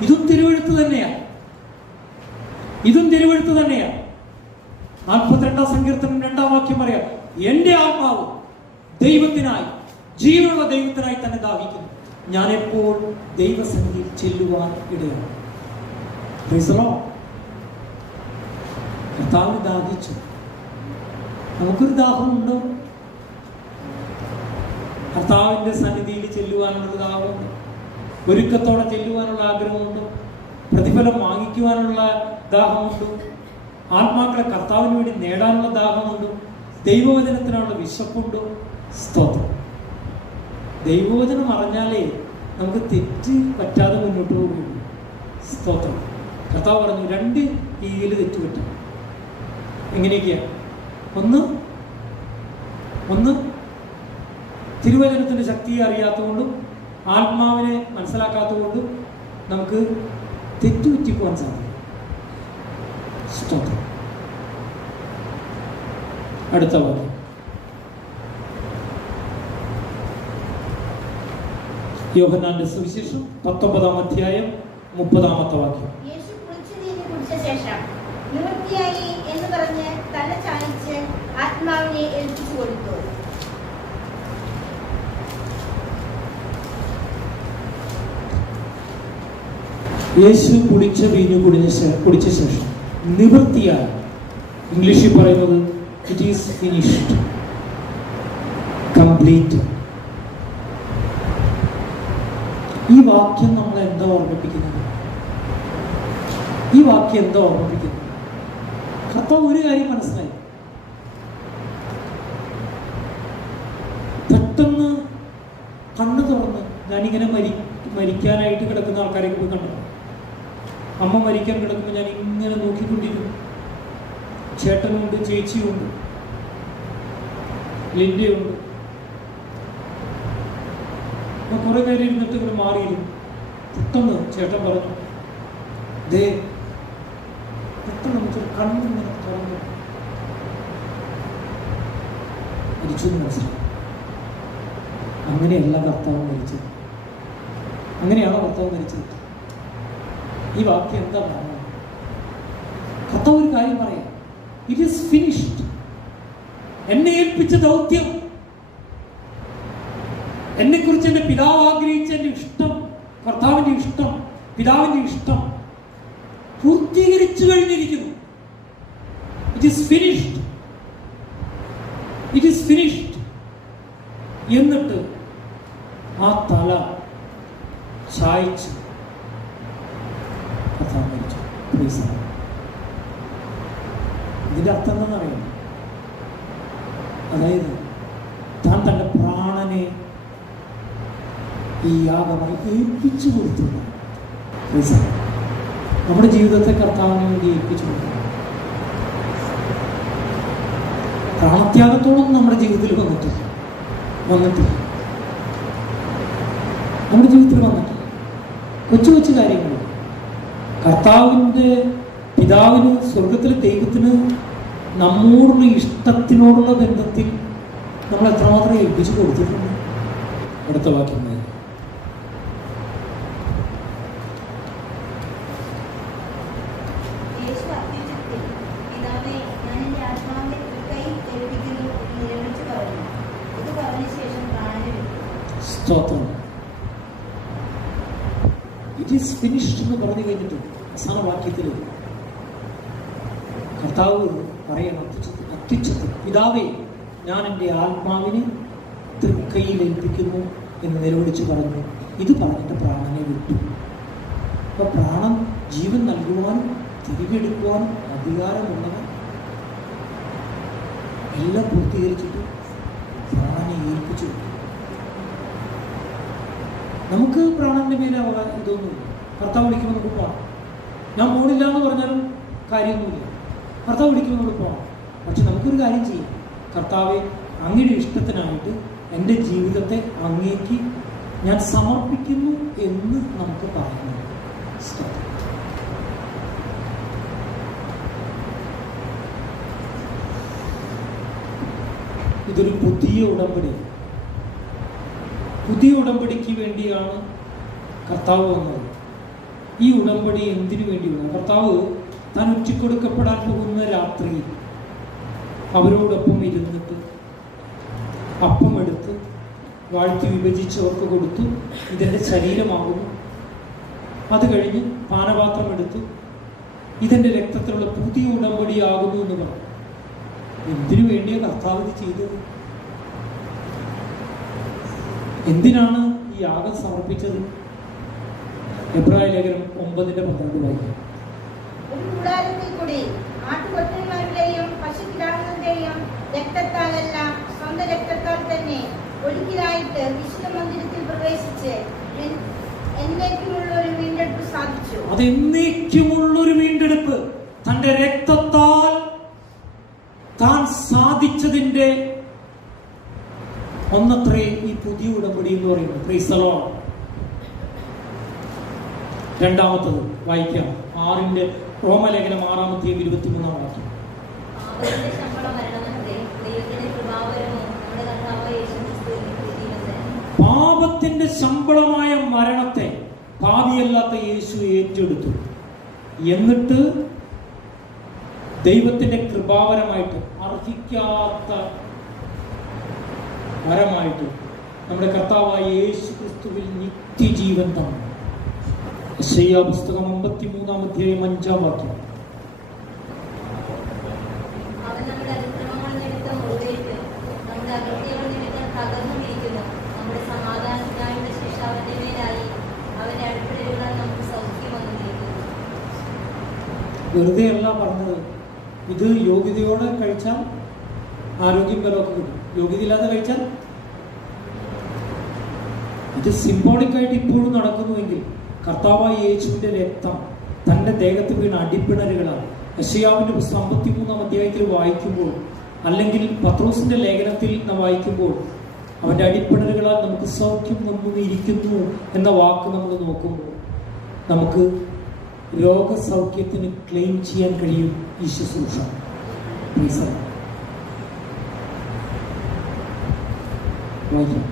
ഇതും തിരുവെഴുത്ത് തന്നെയാണ്. 42-ാം സങ്കീർത്തനം 2-ാം വാക്യം പറയാം, എന്റെ ആത്മാവ് ദൈവത്തിനായി, ജീവനുള്ള ദൈവത്തിനായി തന്നെ ദാഹിക്കുന്നു. ഞാൻ എപ്പോൾ ദൈവസന്നിധിയിൽ ചെല്ലുവാൻ ഇടയാണ്. കർത്താവിന് ദാഹിച്ചു. നമുക്കൊരു ദാഹമുണ്ടോ? കർത്താവിൻ്റെ സന്നിധിയിൽ ചെല്ലുവാനുള്ള ദാഹമുണ്ട്. ഒരുക്കത്തോടെ ചെല്ലുവാനുള്ള ആഗ്രഹമുണ്ട്. പ്രതിഫലം വാങ്ങിക്കുവാനുള്ള ദാഹമുണ്ട്. ആത്മാക്കളെ കർത്താവിന് വേണ്ടി നേടാനുള്ള ദാഹമുണ്ട്. ദൈവവചനത്തിനുള്ള വിശപ്പുണ്ട്. സ്തോത്രം. ദൈവവചനം അറിഞ്ഞാലേ നമുക്ക് തെറ്റ് പറ്റാതെ മുന്നോട്ട് പോകുകയുള്ളൂ. സ്തോത്രം. കർത്താവ് പറഞ്ഞു 2 രീതിയിൽ തെറ്റ് പറ്റും. എങ്ങനെയൊക്കെയാ? ഒന്ന് തിരുവചനത്തിൻ്റെ ശക്തിയെ അറിയാത്തതുകൊണ്ടും ആത്മാവിനെ മനസ്സിലാക്കാത്തതുകൊണ്ടും നമുക്ക് തെറ്റുപറ്റിക്കുവാൻ സാധിക്കും. സ്തോത്രം. അടുത്ത വാക്യം യോഹന്നാന്റെ സുവിശേഷം 19-ാം അധ്യായം 30-ാമത്തെ വാക്യം. യേശു കുളിച്ചുനീര് കുടിച്ച ശേഷം നിവൃത്തിയായി എന്ന് പറഞ്ഞ് തല ചായ്ച്ച് ആത്മാവിനെ ഏൽപ്പിച്ചു കൊടുത്തു. യേശു കുടിച്ച വീഞ്ഞു കുടിച്ച ശേഷം നിവൃത്തിയായി, ഇംഗ്ലീഷിൽ പറയുന്നത് ഇറ്റ് ഈസ് ഫിനിഷ്ഡ്, കംപ്ലീറ്റ്. ഈ വാക്യം നമ്മളെ എന്താ ഓർമ്മിപ്പിക്കുന്നത്? ഈ വാക്യം എന്താ ഓർമ്മിപ്പിക്കുന്നത്? കർത്താവ് ഒരു കാര്യം മനസ്സിലായി. പെട്ടെന്ന് കണ്ണു തുറന്ന്, ഞാനിങ്ങനെ മരിക്കാനായിട്ട് കിടക്കുന്ന ആൾക്കാരെ പോയി കണ്ടു. അമ്മ മരിക്കാൻ കിടക്കുമ്പോൾ ഞാൻ ഇങ്ങനെ നോക്കിക്കൊണ്ടിരുന്നു. ചേട്ടനുണ്ട്, ചേച്ചിയുണ്ട്, ലിൻഡയുണ്ട്. ഞാൻ കുറെ നേരം ഇരുന്നിട്ട് ഇങ്ങനെ മാറിയിരുന്നു. പെട്ടെന്ന് ചേട്ടൻ പറഞ്ഞു, ദേ പെട്ടെന്ന് നമുക്കൊരു കണ്ണിങ്ങനെ തുറന്നു മരിച്ചു എന്ന് മനസ്സിലായി. അങ്ങനെയല്ല കർത്താവ് മരിച്ചത്. അങ്ങനെയാണോ കർത്താവ് മരിച്ചത്? ഈ വാക്യം എന്താ പറയുന്നത്? കർത്താവ് ഒരു കാര്യം പറയാം, ഇറ്റ് ഈസ് ഫിനിഷ്ഡ്. എന്നെ ഏൽപ്പിച്ച ദൗത്യം, എന്നെക്കുറിച്ച് എൻ്റെ പിതാവ് ആഗ്രഹിച്ച എൻ്റെ ഇഷ്ടം, കർത്താവിൻ്റെ ഇഷ്ടം, പിതാവിൻ്റെ ഇഷ്ടം പൂർത്തീകരിച്ചു കഴിഞ്ഞിരിക്കുന്നു. It is finished, it is finished. എന്നിട്ട് ആ തല ചായ്ച്ച് കർത്താവ് മരിച്ചു. ഇതിൻ്റെ അർത്ഥം എന്താണെന്നറിയാം? അതായത് താൻ തൻ്റെ പ്രാണനെ ഈ യാഗമായി ഏൽപ്പിച്ചു കൊടുത്തു. നമ്മുടെ ജീവിതത്തെ കർത്താവിന് വേണ്ടി ഏൽപ്പിച്ചു കൊടുത്തു. പ്രാണത്യാഗത്തോളം നമ്മുടെ ജീവിതത്തിൽ വന്നിട്ടില്ല. നമ്മുടെ ജീവിതത്തിൽ വന്നിട്ടില്ല. കൊച്ചു കൊച്ചു കാര്യങ്ങൾ കർത്താവിൻ്റെ പിതാവിന്, സ്വർഗത്തിലെ ദൈവത്തിന് നമ്മോടുള്ള ഇഷ്ടത്തിനോടുള്ള ബന്ധത്തിൽ നമ്മൾ എത്രമാത്രം ഏൽപ്പിച്ചു കൊടുത്തിട്ടുണ്ട്. അടുത്ത വാക്യം സ്തോത്രം. ഇറ്റ് ഈസ് ഫിനിഷ്ഡ് എന്ന് പറഞ്ഞു കഴിഞ്ഞിട്ട് അവസാന വാക്യത്തിൽ കർത്താവ് പറയണം അത്യുച്ചത്തിൽ, പിതാവേ ഞാൻ എൻ്റെ ആത്മാവിനെ തൃക്കൈയിൽ ഏൽപ്പിക്കുന്നു എന്ന് നിലവിളിച്ച് പറഞ്ഞു. ഇത് പറഞ്ഞിട്ട് പ്രാണനെ വിട്ടു. അപ്പൊ പ്രാണൻ ജീവൻ നൽകുവാനും തിരികെ എടുക്കുവാനും അധികാരമുള്ളവൻ എല്ലാം പൂർത്തീകരിച്ചിട്ട് പ്രാണനെ ഏൽപ്പിച്ചു. നമുക്ക് പ്രാണന്റെ മേലെ ഇതൊന്നുമില്ല. കർത്താവ് വിളിക്കുമ്പോൾ നമുക്ക് പോകാം. ഞാൻ പോണില്ല എന്ന് പറഞ്ഞാലും കാര്യമൊന്നുമില്ല. കർത്താവ് വിളിക്കുമ്പോൾ നമുക്ക് പോകാം. പക്ഷെ നമുക്കൊരു കാര്യം ചെയ്യാം. കർത്താവെ, അങ്ങയുടെ ഇഷ്ടത്തിനായിട്ട് എൻ്റെ ജീവിതത്തെ അങ്ങേക്ക് ഞാൻ സമർപ്പിക്കുന്നു എന്ന് നമുക്ക് പറയുന്നു. ഇതൊരു പുതിയ ഉടമ്പടി. പുതിയ ഉടമ്പടിക്ക് വേണ്ടിയാണ് കർത്താവ് വന്നത്. ഈ ഉടമ്പടി എന്തിനു വേണ്ടിയാണ്? കർത്താവ് താൻ ഒറ്റിക്കൊടുക്കപ്പെടാൻ പോകുന്ന രാത്രി അവരോടൊപ്പം ഇരുന്നിട്ട് അപ്പം എടുത്ത് വാഴ്ത്തി വിഭജിച്ചവർക്ക് കൊടുത്തു, ഇതെൻ്റെ ശരീരമാകുന്നു. അത് കഴിഞ്ഞ് പാനപാത്രം എടുത്ത് ഇതെന്റെ രക്തത്തിലുള്ള പുതിയ ഉടമ്പടിയാകുന്നു എന്ന് പറഞ്ഞു. എന്തിനു വേണ്ടിയ കർത്താവ് ഇത് ചെയ്തത്? എന്തിനാണ് ഈ യാഗം സമർപ്പിച്ചത്? എബ്രായ ലേഖനം 9:12 വായിക്കാം. ഒരു കൂടാരത്തിൽ കൂടി ആട്ടുകൊറ്റന്മാരുടെയും പശുക്കിടാങ്ങളുടെയും രക്തത്താലല്ല, സ്വന്തം രക്തത്താൽ തന്നെ ഒരിക്കലായിട്ട് വിശുദ്ധ മന്ദിരത്തിൽ പ്രവേശിച്ച് എന്നേക്കുമുള്ള ഒരു വീണ്ടെടുപ്പ് സാധിച്ചു. അതെന്നേക്കുമുള്ളൊരു വീണ്ടെടുപ്പ് തന്റെ രക്തത്താൽ താൻ സാധിച്ചതിന്റെ ഒന്നത്രേ ഈ പുതിയ ഉടമ്പടി എന്ന് പറയുന്നത്. Praise the Lord. രണ്ടാമത്തത് വായിക്കാം. റോമലേഖനം 6:23 വാക്യം. പാപത്തിന്റെ ശമ്പളമായ മരണത്തെ പാപിയല്ലാത്ത യേശു ഏറ്റെടുത്തു. എന്നിട്ട് ദൈവത്തിന്റെ കൃപാവരമായിട്ട്, അർഹിക്കാത്ത വരമായിട്ട് നമ്മുടെ കർത്താവായ യേശു ക്രിസ്തുവിൽ നിത്യജീവൻ തന്നു. യെശയ്യാ പുസ്തകം 53:5 വാക്യം. വെറുതെ അല്ല പറഞ്ഞത്. ഇത് യോഗ്യതയോടെ കഴിച്ചാൽ ആരോഗ്യം ബലമൊക്കെ കിട്ടും, യോഗ്യതയില്ലാതെ കഴിച്ചാൽ ഇത് സിംബോളിക്കായിട്ട് ഇപ്പോഴും നടക്കുന്നുവെങ്കിൽ കർത്താവായ യേശുവിന്റെ രക്തം തന്റെ ദേഹത്ത് വീണ അടിപ്പിണരുകളാണ്. യെശയ്യാവിന്റെ പുസ്തകം 53 വായിക്കുമ്പോൾ, അല്ലെങ്കിൽ പത്രോസിന്റെ ലേഖനത്തിൽ വായിക്കുമ്പോൾ, അവന്റെ അടിപ്പിണരുകളാൽ നമുക്ക് സൗഖ്യം വന്നിരിക്കുന്നു എന്ന വാക്ക് നമ്മൾ നോക്കുമ്പോൾ നമുക്ക് രോഗസൗഖ്യത്തിന് ക്ലെയിം ചെയ്യാൻ കഴിയും ഈ ശുശ്രൂഷ. വായിക്കാം.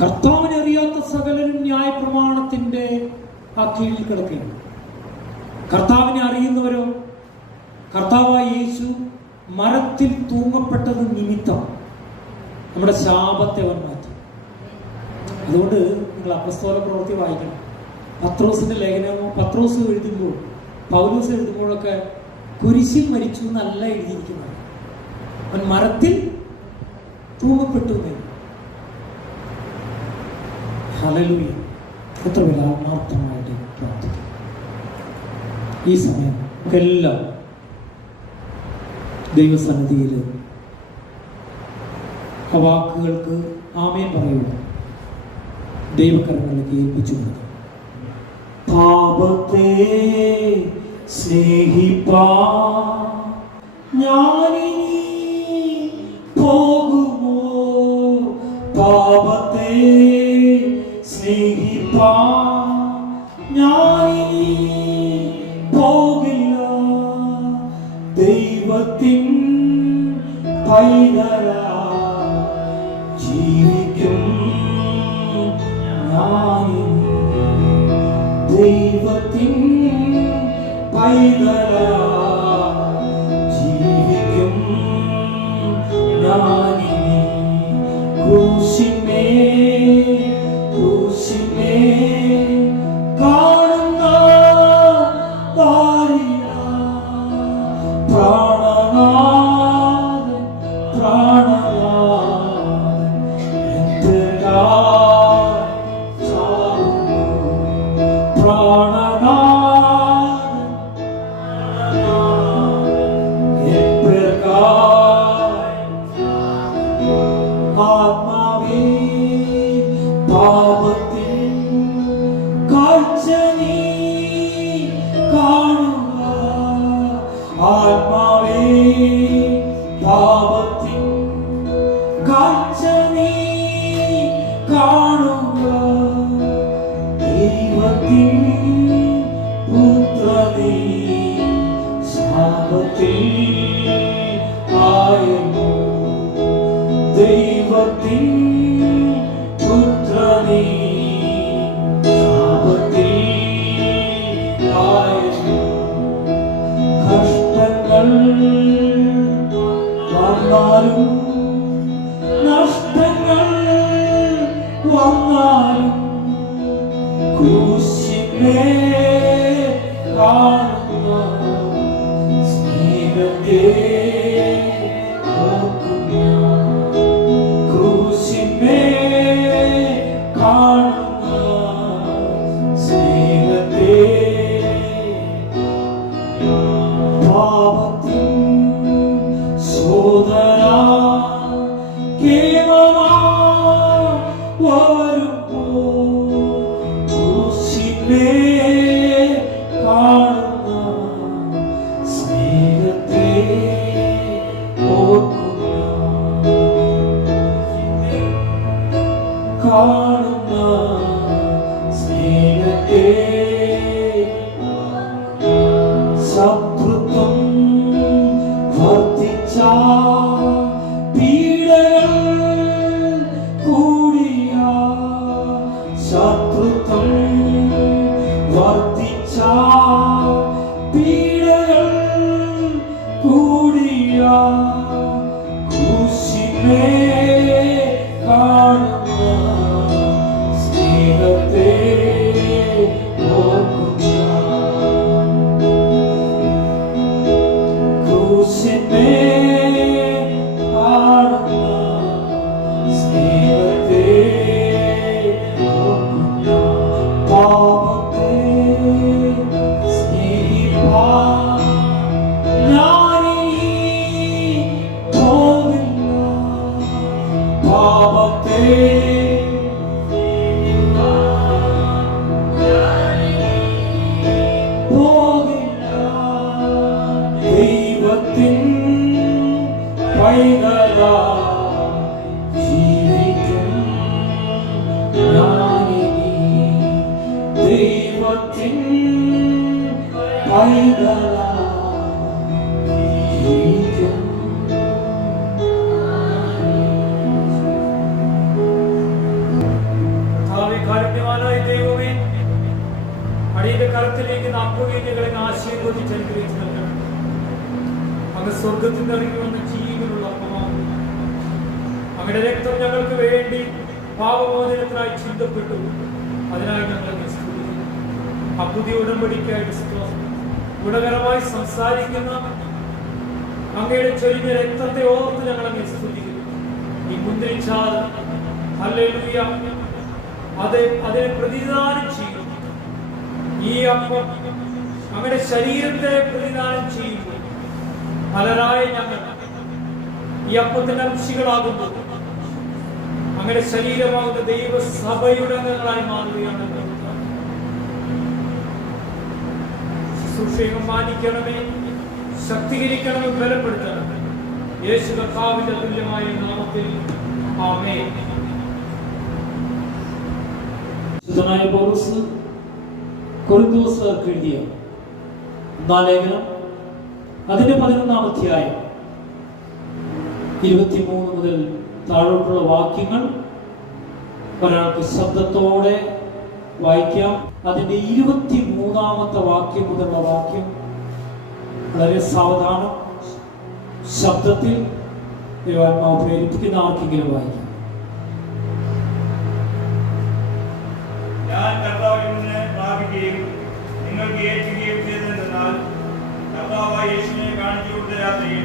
കർത്താവിനെ അറിയാത്ത സകലരും ന്യായപ്രമാണത്തിന്റെ ആ കീഴിൽ കിടക്കുകയാണ്. കർത്താവിനെ അറിയുന്നവരോ, കർത്താവായ യേശു മരത്തിൽ തൂങ്ങപ്പെട്ടത് നിമിത്തം നമ്മുടെ ശാപത്തെ അവൻ മാറ്റി. അതുകൊണ്ട് നിങ്ങൾ അപ്പസ്തോല പ്രവൃത്തി വായിക്കണം. പത്രോസിന്റെ ലേഖനമോ പത്രോസ് എഴുതുമ്പോൾ, പൗലോസ് എഴുതുമ്പോഴൊക്കെ കുരിശിൽ മരിച്ചു എന്നല്ല എഴുതിയിരിക്കുന്നത്. അവൻ മരത്തിൽ തൂങ്ങപ്പെട്ടു. ഹല്ലേലൂയ. എത്ര പേര് ആത്മാർത്ഥമായിട്ട് പ്രാർത്ഥിക്കും ഈ സമയം? എല്ലാം ദൈവസന്നിധിയിൽ ആ വാക്കുകൾക്ക് ആമേൻ പറയുക, ദൈവകരങ്ങളിലേക്ക് ഏൽപ്പിച്ചു കൊടുക്കുക. പാപത്തെ സ്നേഹിപ്പാ ഞാനിനി പോകുമോ? പാപത്തെ സ്നേഹിപ്പാ ഞാനിനി പോകില്ല. ദൈവത്തിൻ പൈതലാ ജീവിക്കും ഞാനിനി. ദൈവത്തിൻ പൈതലാ ജീവിക്കും ഞാനിനി. ക്രൂശിന്മേൽ കാണുന്ന ക്രൂശിനെ കാണുന്ന സ്നേഹത്തെ ക്രൂശിനെ കാണുന്ന സ്നേഹത്തെ പാപത്തിൻ ശോധന കാണുന്ന സ്നേഹത്തെ കാണുന്ന സ്നേഹത്തെ ശത്രുത്വം വർദ്ധിച്ച പീഡകൾ കൂടിയ ശത്രുത്വം വർദ്ധിച്ച പീഡകൾ കൂടിയ ക്രൂശിനെ കാണുന്ന സ്നേഹത്തെ ഓർക്കുക ക്രൂശിനെ കാണുന്ന സ്നേഹത്തെ ഓർക്കുക പാപത്തെ സ്നേഹിപ്പാൻ ഞാനിനി പോവില്ല പാപത്തെ പോവില്ല ദൈവത്തിൻ പൈതലായി ജീവിക്കും ഞാനിനി ദൈവത്തിൻ പൈതലായി ജീവിക്കും കാരുണ്യവാനായ ദൈവമേ, അടിയുടെ കരത്തിലേക്ക് നാപ്പുകീഞ്ഞകളെ ആശീർവദിച്ച് അനുഗ്രഹിച്ചു നൽകണം. അങ്ങ് സ്വർഗത്തിൽ ഇറങ്ങി വന്ന ജീവനുള്ള അപ്പമാണ്. അങ്ങയുടെ രക്തം ഞങ്ങൾക്ക് വേണ്ടി പാപമോചനത്തിനായി ചിന്തപ്പെട്ടു. അതിനായി ഞങ്ങൾ സ്തുതിക്കുന്നു. ആ പുതിയ ഉടമ്പടിക്കായി ഗുണകരമായി സംസാരിക്കുന്ന അങ്ങയുടെ ചൊരിഞ്ഞ രക്തത്തെ ഓർത്ത് ഞങ്ങൾ അങ്ങ് സ്തുതിക്കുന്നു. ഈ മുന്തിരിച്ചാൽ ഹല്ലേലൂയ അതിനെ പ്രതിദാനം ചെയ്യും. ഈ അപ്പം അങ്ങയുടെ ശരീരത്തെ പ്രതിദാനം ചെയ്യുന്നു. പലരായ ഞങ്ങൾ ഈ അപ്പത്തിന്റെ അംശികളാകുമ്പോൾ അങ്ങയുടെ ശരീരമാകുന്ന ദൈവസഭയുടെ അംഗങ്ങളായി മാറുകയാണ്. ശുശ്രൂഷയെ മാനിക്കണമേ, ശക്തീകരിക്കണമേ, ബലപ്പെടുത്തണമേ. യേശു കർത്താവിന്റെ തുല്യമായ നാമത്തിൽ ആമേൻ. പൗലോസ് കൊരിന്ത്യർക്ക് എഴുതിയ ലേഖനം അതിന്റെ 11-ാം അധ്യായം 23 മുതൽ താഴോട്ടുള്ള വാക്യങ്ങൾ ഒരാൾക്ക് ശബ്ദത്തോടെ വായിക്കാം. അതിന്റെ 23-ാമത്തെ വാക്യം മുതലുള്ള വാക്യം വളരെ സാവധാനം ശബ്ദത്തിൽ ദൈവാത്മാവ് പ്രേരിപ്പിക്കുന്ന ആർക്കെങ്കിലും വായിക്കാം. ഞാൻ കർത്താവിൽ നിന്ന് പ്രാപിക്കുകയും നിങ്ങൾക്ക് ഏൽക്കുകയും ചെയ്തതെന്നാൽ കർത്താവായ യേശുവിനെ കാണിച്ചു കൊടുത്ത രാത്രിയിൽ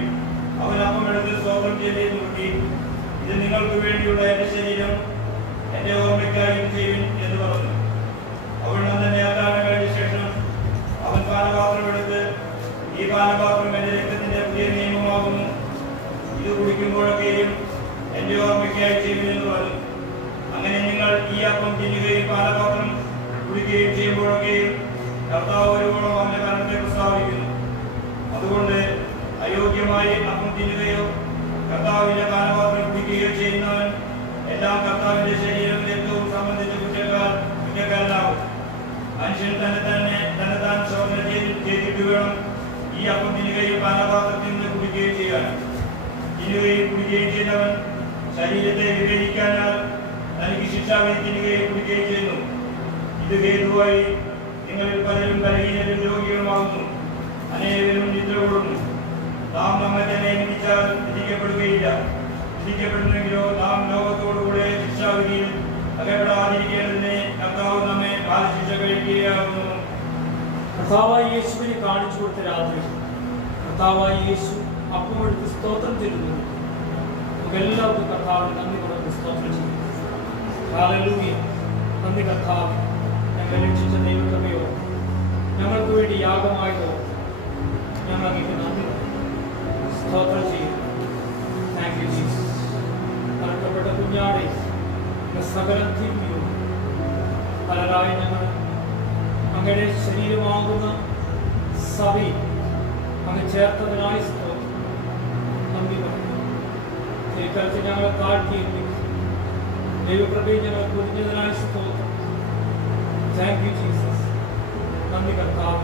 അവൻ അപ്പമെടുത്ത് സ്തോത്രം ചെയ്ത് നോക്കി, ഇത് നിങ്ങൾക്ക് വേണ്ടിയുള്ള എന്റെ ശരീരം, എന്റെ ഓർമ്മയ്ക്കായി ചെയ്യുവിൻ എന്ന് പറഞ്ഞു. അവൻ തന്നെ അത്താഴം കഴിഞ്ഞ ശേഷം അവൻ പാനപാത്രമെടുത്ത്, ഈ പാനപാത്രം എന്റെ രക്തത്തിന്റെ പുതിയ നിയമമാകുന്നു, ഇത് കുടിക്കുമ്പോഴൊക്കെയും എന്റെ ഓർമ്മയ്ക്കായി ചെയ്യുവിൻ എന്ന് പറഞ്ഞു. അങ്ങനെ നിങ്ങൾ ഈ അപ്പം തിന്നുകയും പാനപാത്രം കുടിക്കുകയും ചെയ്യുമ്പോഴൊക്കെയും കർത്താവ് ഒരുവോളം അവന്റെ മരണത്തെ പ്രസ്താവിക്കുന്നു. അതുകൊണ്ട് അയോഗ്യമായി അപ്പം തിന്നുകയോ കർത്താവിന്റെ പാനപാത്രം കുടിക്കുകയോ ചെയ്യുന്നവൻ എല്ലാം കർത്താവിന്റെ ശരീരവും രക്തവും സംബന്ധിച്ച് കുറ്റക്കാരനാകും. മനുഷ്യൻ തന്നെ ശോധന ചെയ്തിട്ട് വേണം ഈ അപ്പം തിന്നുകയും പാനപാത്രത്തിൽ നിന്ന് കുടിക്കുകയും ചെയ്യാൻ. തിന്നുകയും കുടിക്കുകയും ചെയ്യുന്നവൻ ശരീരത്തെ വിവേചിക്കാനാൽ തനിക്ക് ശിക്ഷാവിധി തിന്നുകയും കുടിക്കുകയും ചെയ്യുന്നു. ഇത് ഹേതുവായി നിങ്ങളിൽ പലരും ബലഹീനരും രോഗികളുമാകുന്നു, അനേകരും നിദ്ര കൊള്ളുന്നു. നാം നമ്മെ തന്നെ നിന്ദിച്ചാൽ വിധിക്കപ്പെടുകയില്ല. വിധിക്കപ്പെടുന്നെങ്കിലോ നാം ലോകത്തോടുകൂടെ ശിക്ഷാവിധിയിൽ അകപ്പെടാതിരിക്കേണ്ടതിനെ കർത്താവ് നമ്മെ ബാധിച്ചു പ്രാപിക്കുകയാകുന്നു. കർത്താവായ യേശുവിനെ കാണിച്ചു കൊടുത്ത രാത്രി കർത്താവായ യേശു അപ്പമെടുത്ത് സ്തോത്രം ചെയ്യുന്നു. നമുക്കെല്ലാവർക്കും കർത്താവിന് നന്ദി പറഞ്ഞ് സ്തോത്രം ചെയ്യും. ഹല്ലേലൂയ. നന്ദി കർത്താവ്, ഞങ്ങളെ രക്ഷിച്ച ദൈവകൃപയോ ഞങ്ങൾക്ക് വേണ്ടി യാഗമായതോ ഞങ്ങൾ അങ്ങേക്ക് നന്ദി സ്തോത്രം ചെയ്യും. Thank you Jesus. നൽകപ്പെട്ട കുഞ്ഞാടെ സകല തിന്മയും പലരായി ഞങ്ങൾ അങ്ങയുടെ ശരീരമാകുന്ന സഭയിൽ അങ്ങ് ചേർത്തതിനായി സ്തോത്രം നന്ദി പറഞ്ഞു. ഇക്കാലത്ത് ഞങ്ങളെ താഴ്ത്തിയിരിക്കും ദൈവകൃപയിൽ ഞങ്ങൾ പൊതിഞ്ഞതിനായി സ്തോത്രം. Thank you Jesus. നന്ദി കർത്താവ്.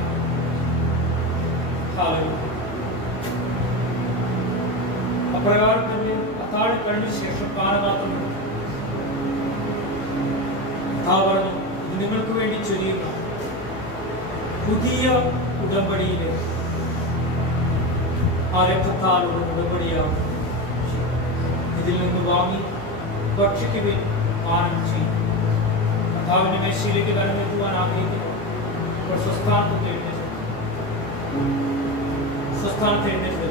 ഹല്ലേലൂയ. അപ്രകാരം തന്നെ അത്താഴം കഴിഞ്ഞ ശേഷം പാനപാത്രം പറഞ്ഞു, ഇത് നിങ്ങൾക്ക് വേണ്ടി ചൊരിയുന്ന പുതിയ ഉടമ്പടിയിലെ ആ രക്തത്താലുള്ള ഉടമ്പടിയാവും. ഇതിൽ നിന്ന് വാങ്ങി ഭക്ഷിക്കുകയും പാനം ചെയ്യും. കർത്താവിന്റെ മേശയിലേക്ക് കടന്നെത്തുവാൻ ആഗ്രഹിക്കുന്നു. സ്വസ്ഥാനത്ത് എഴുന്നേറ്റ്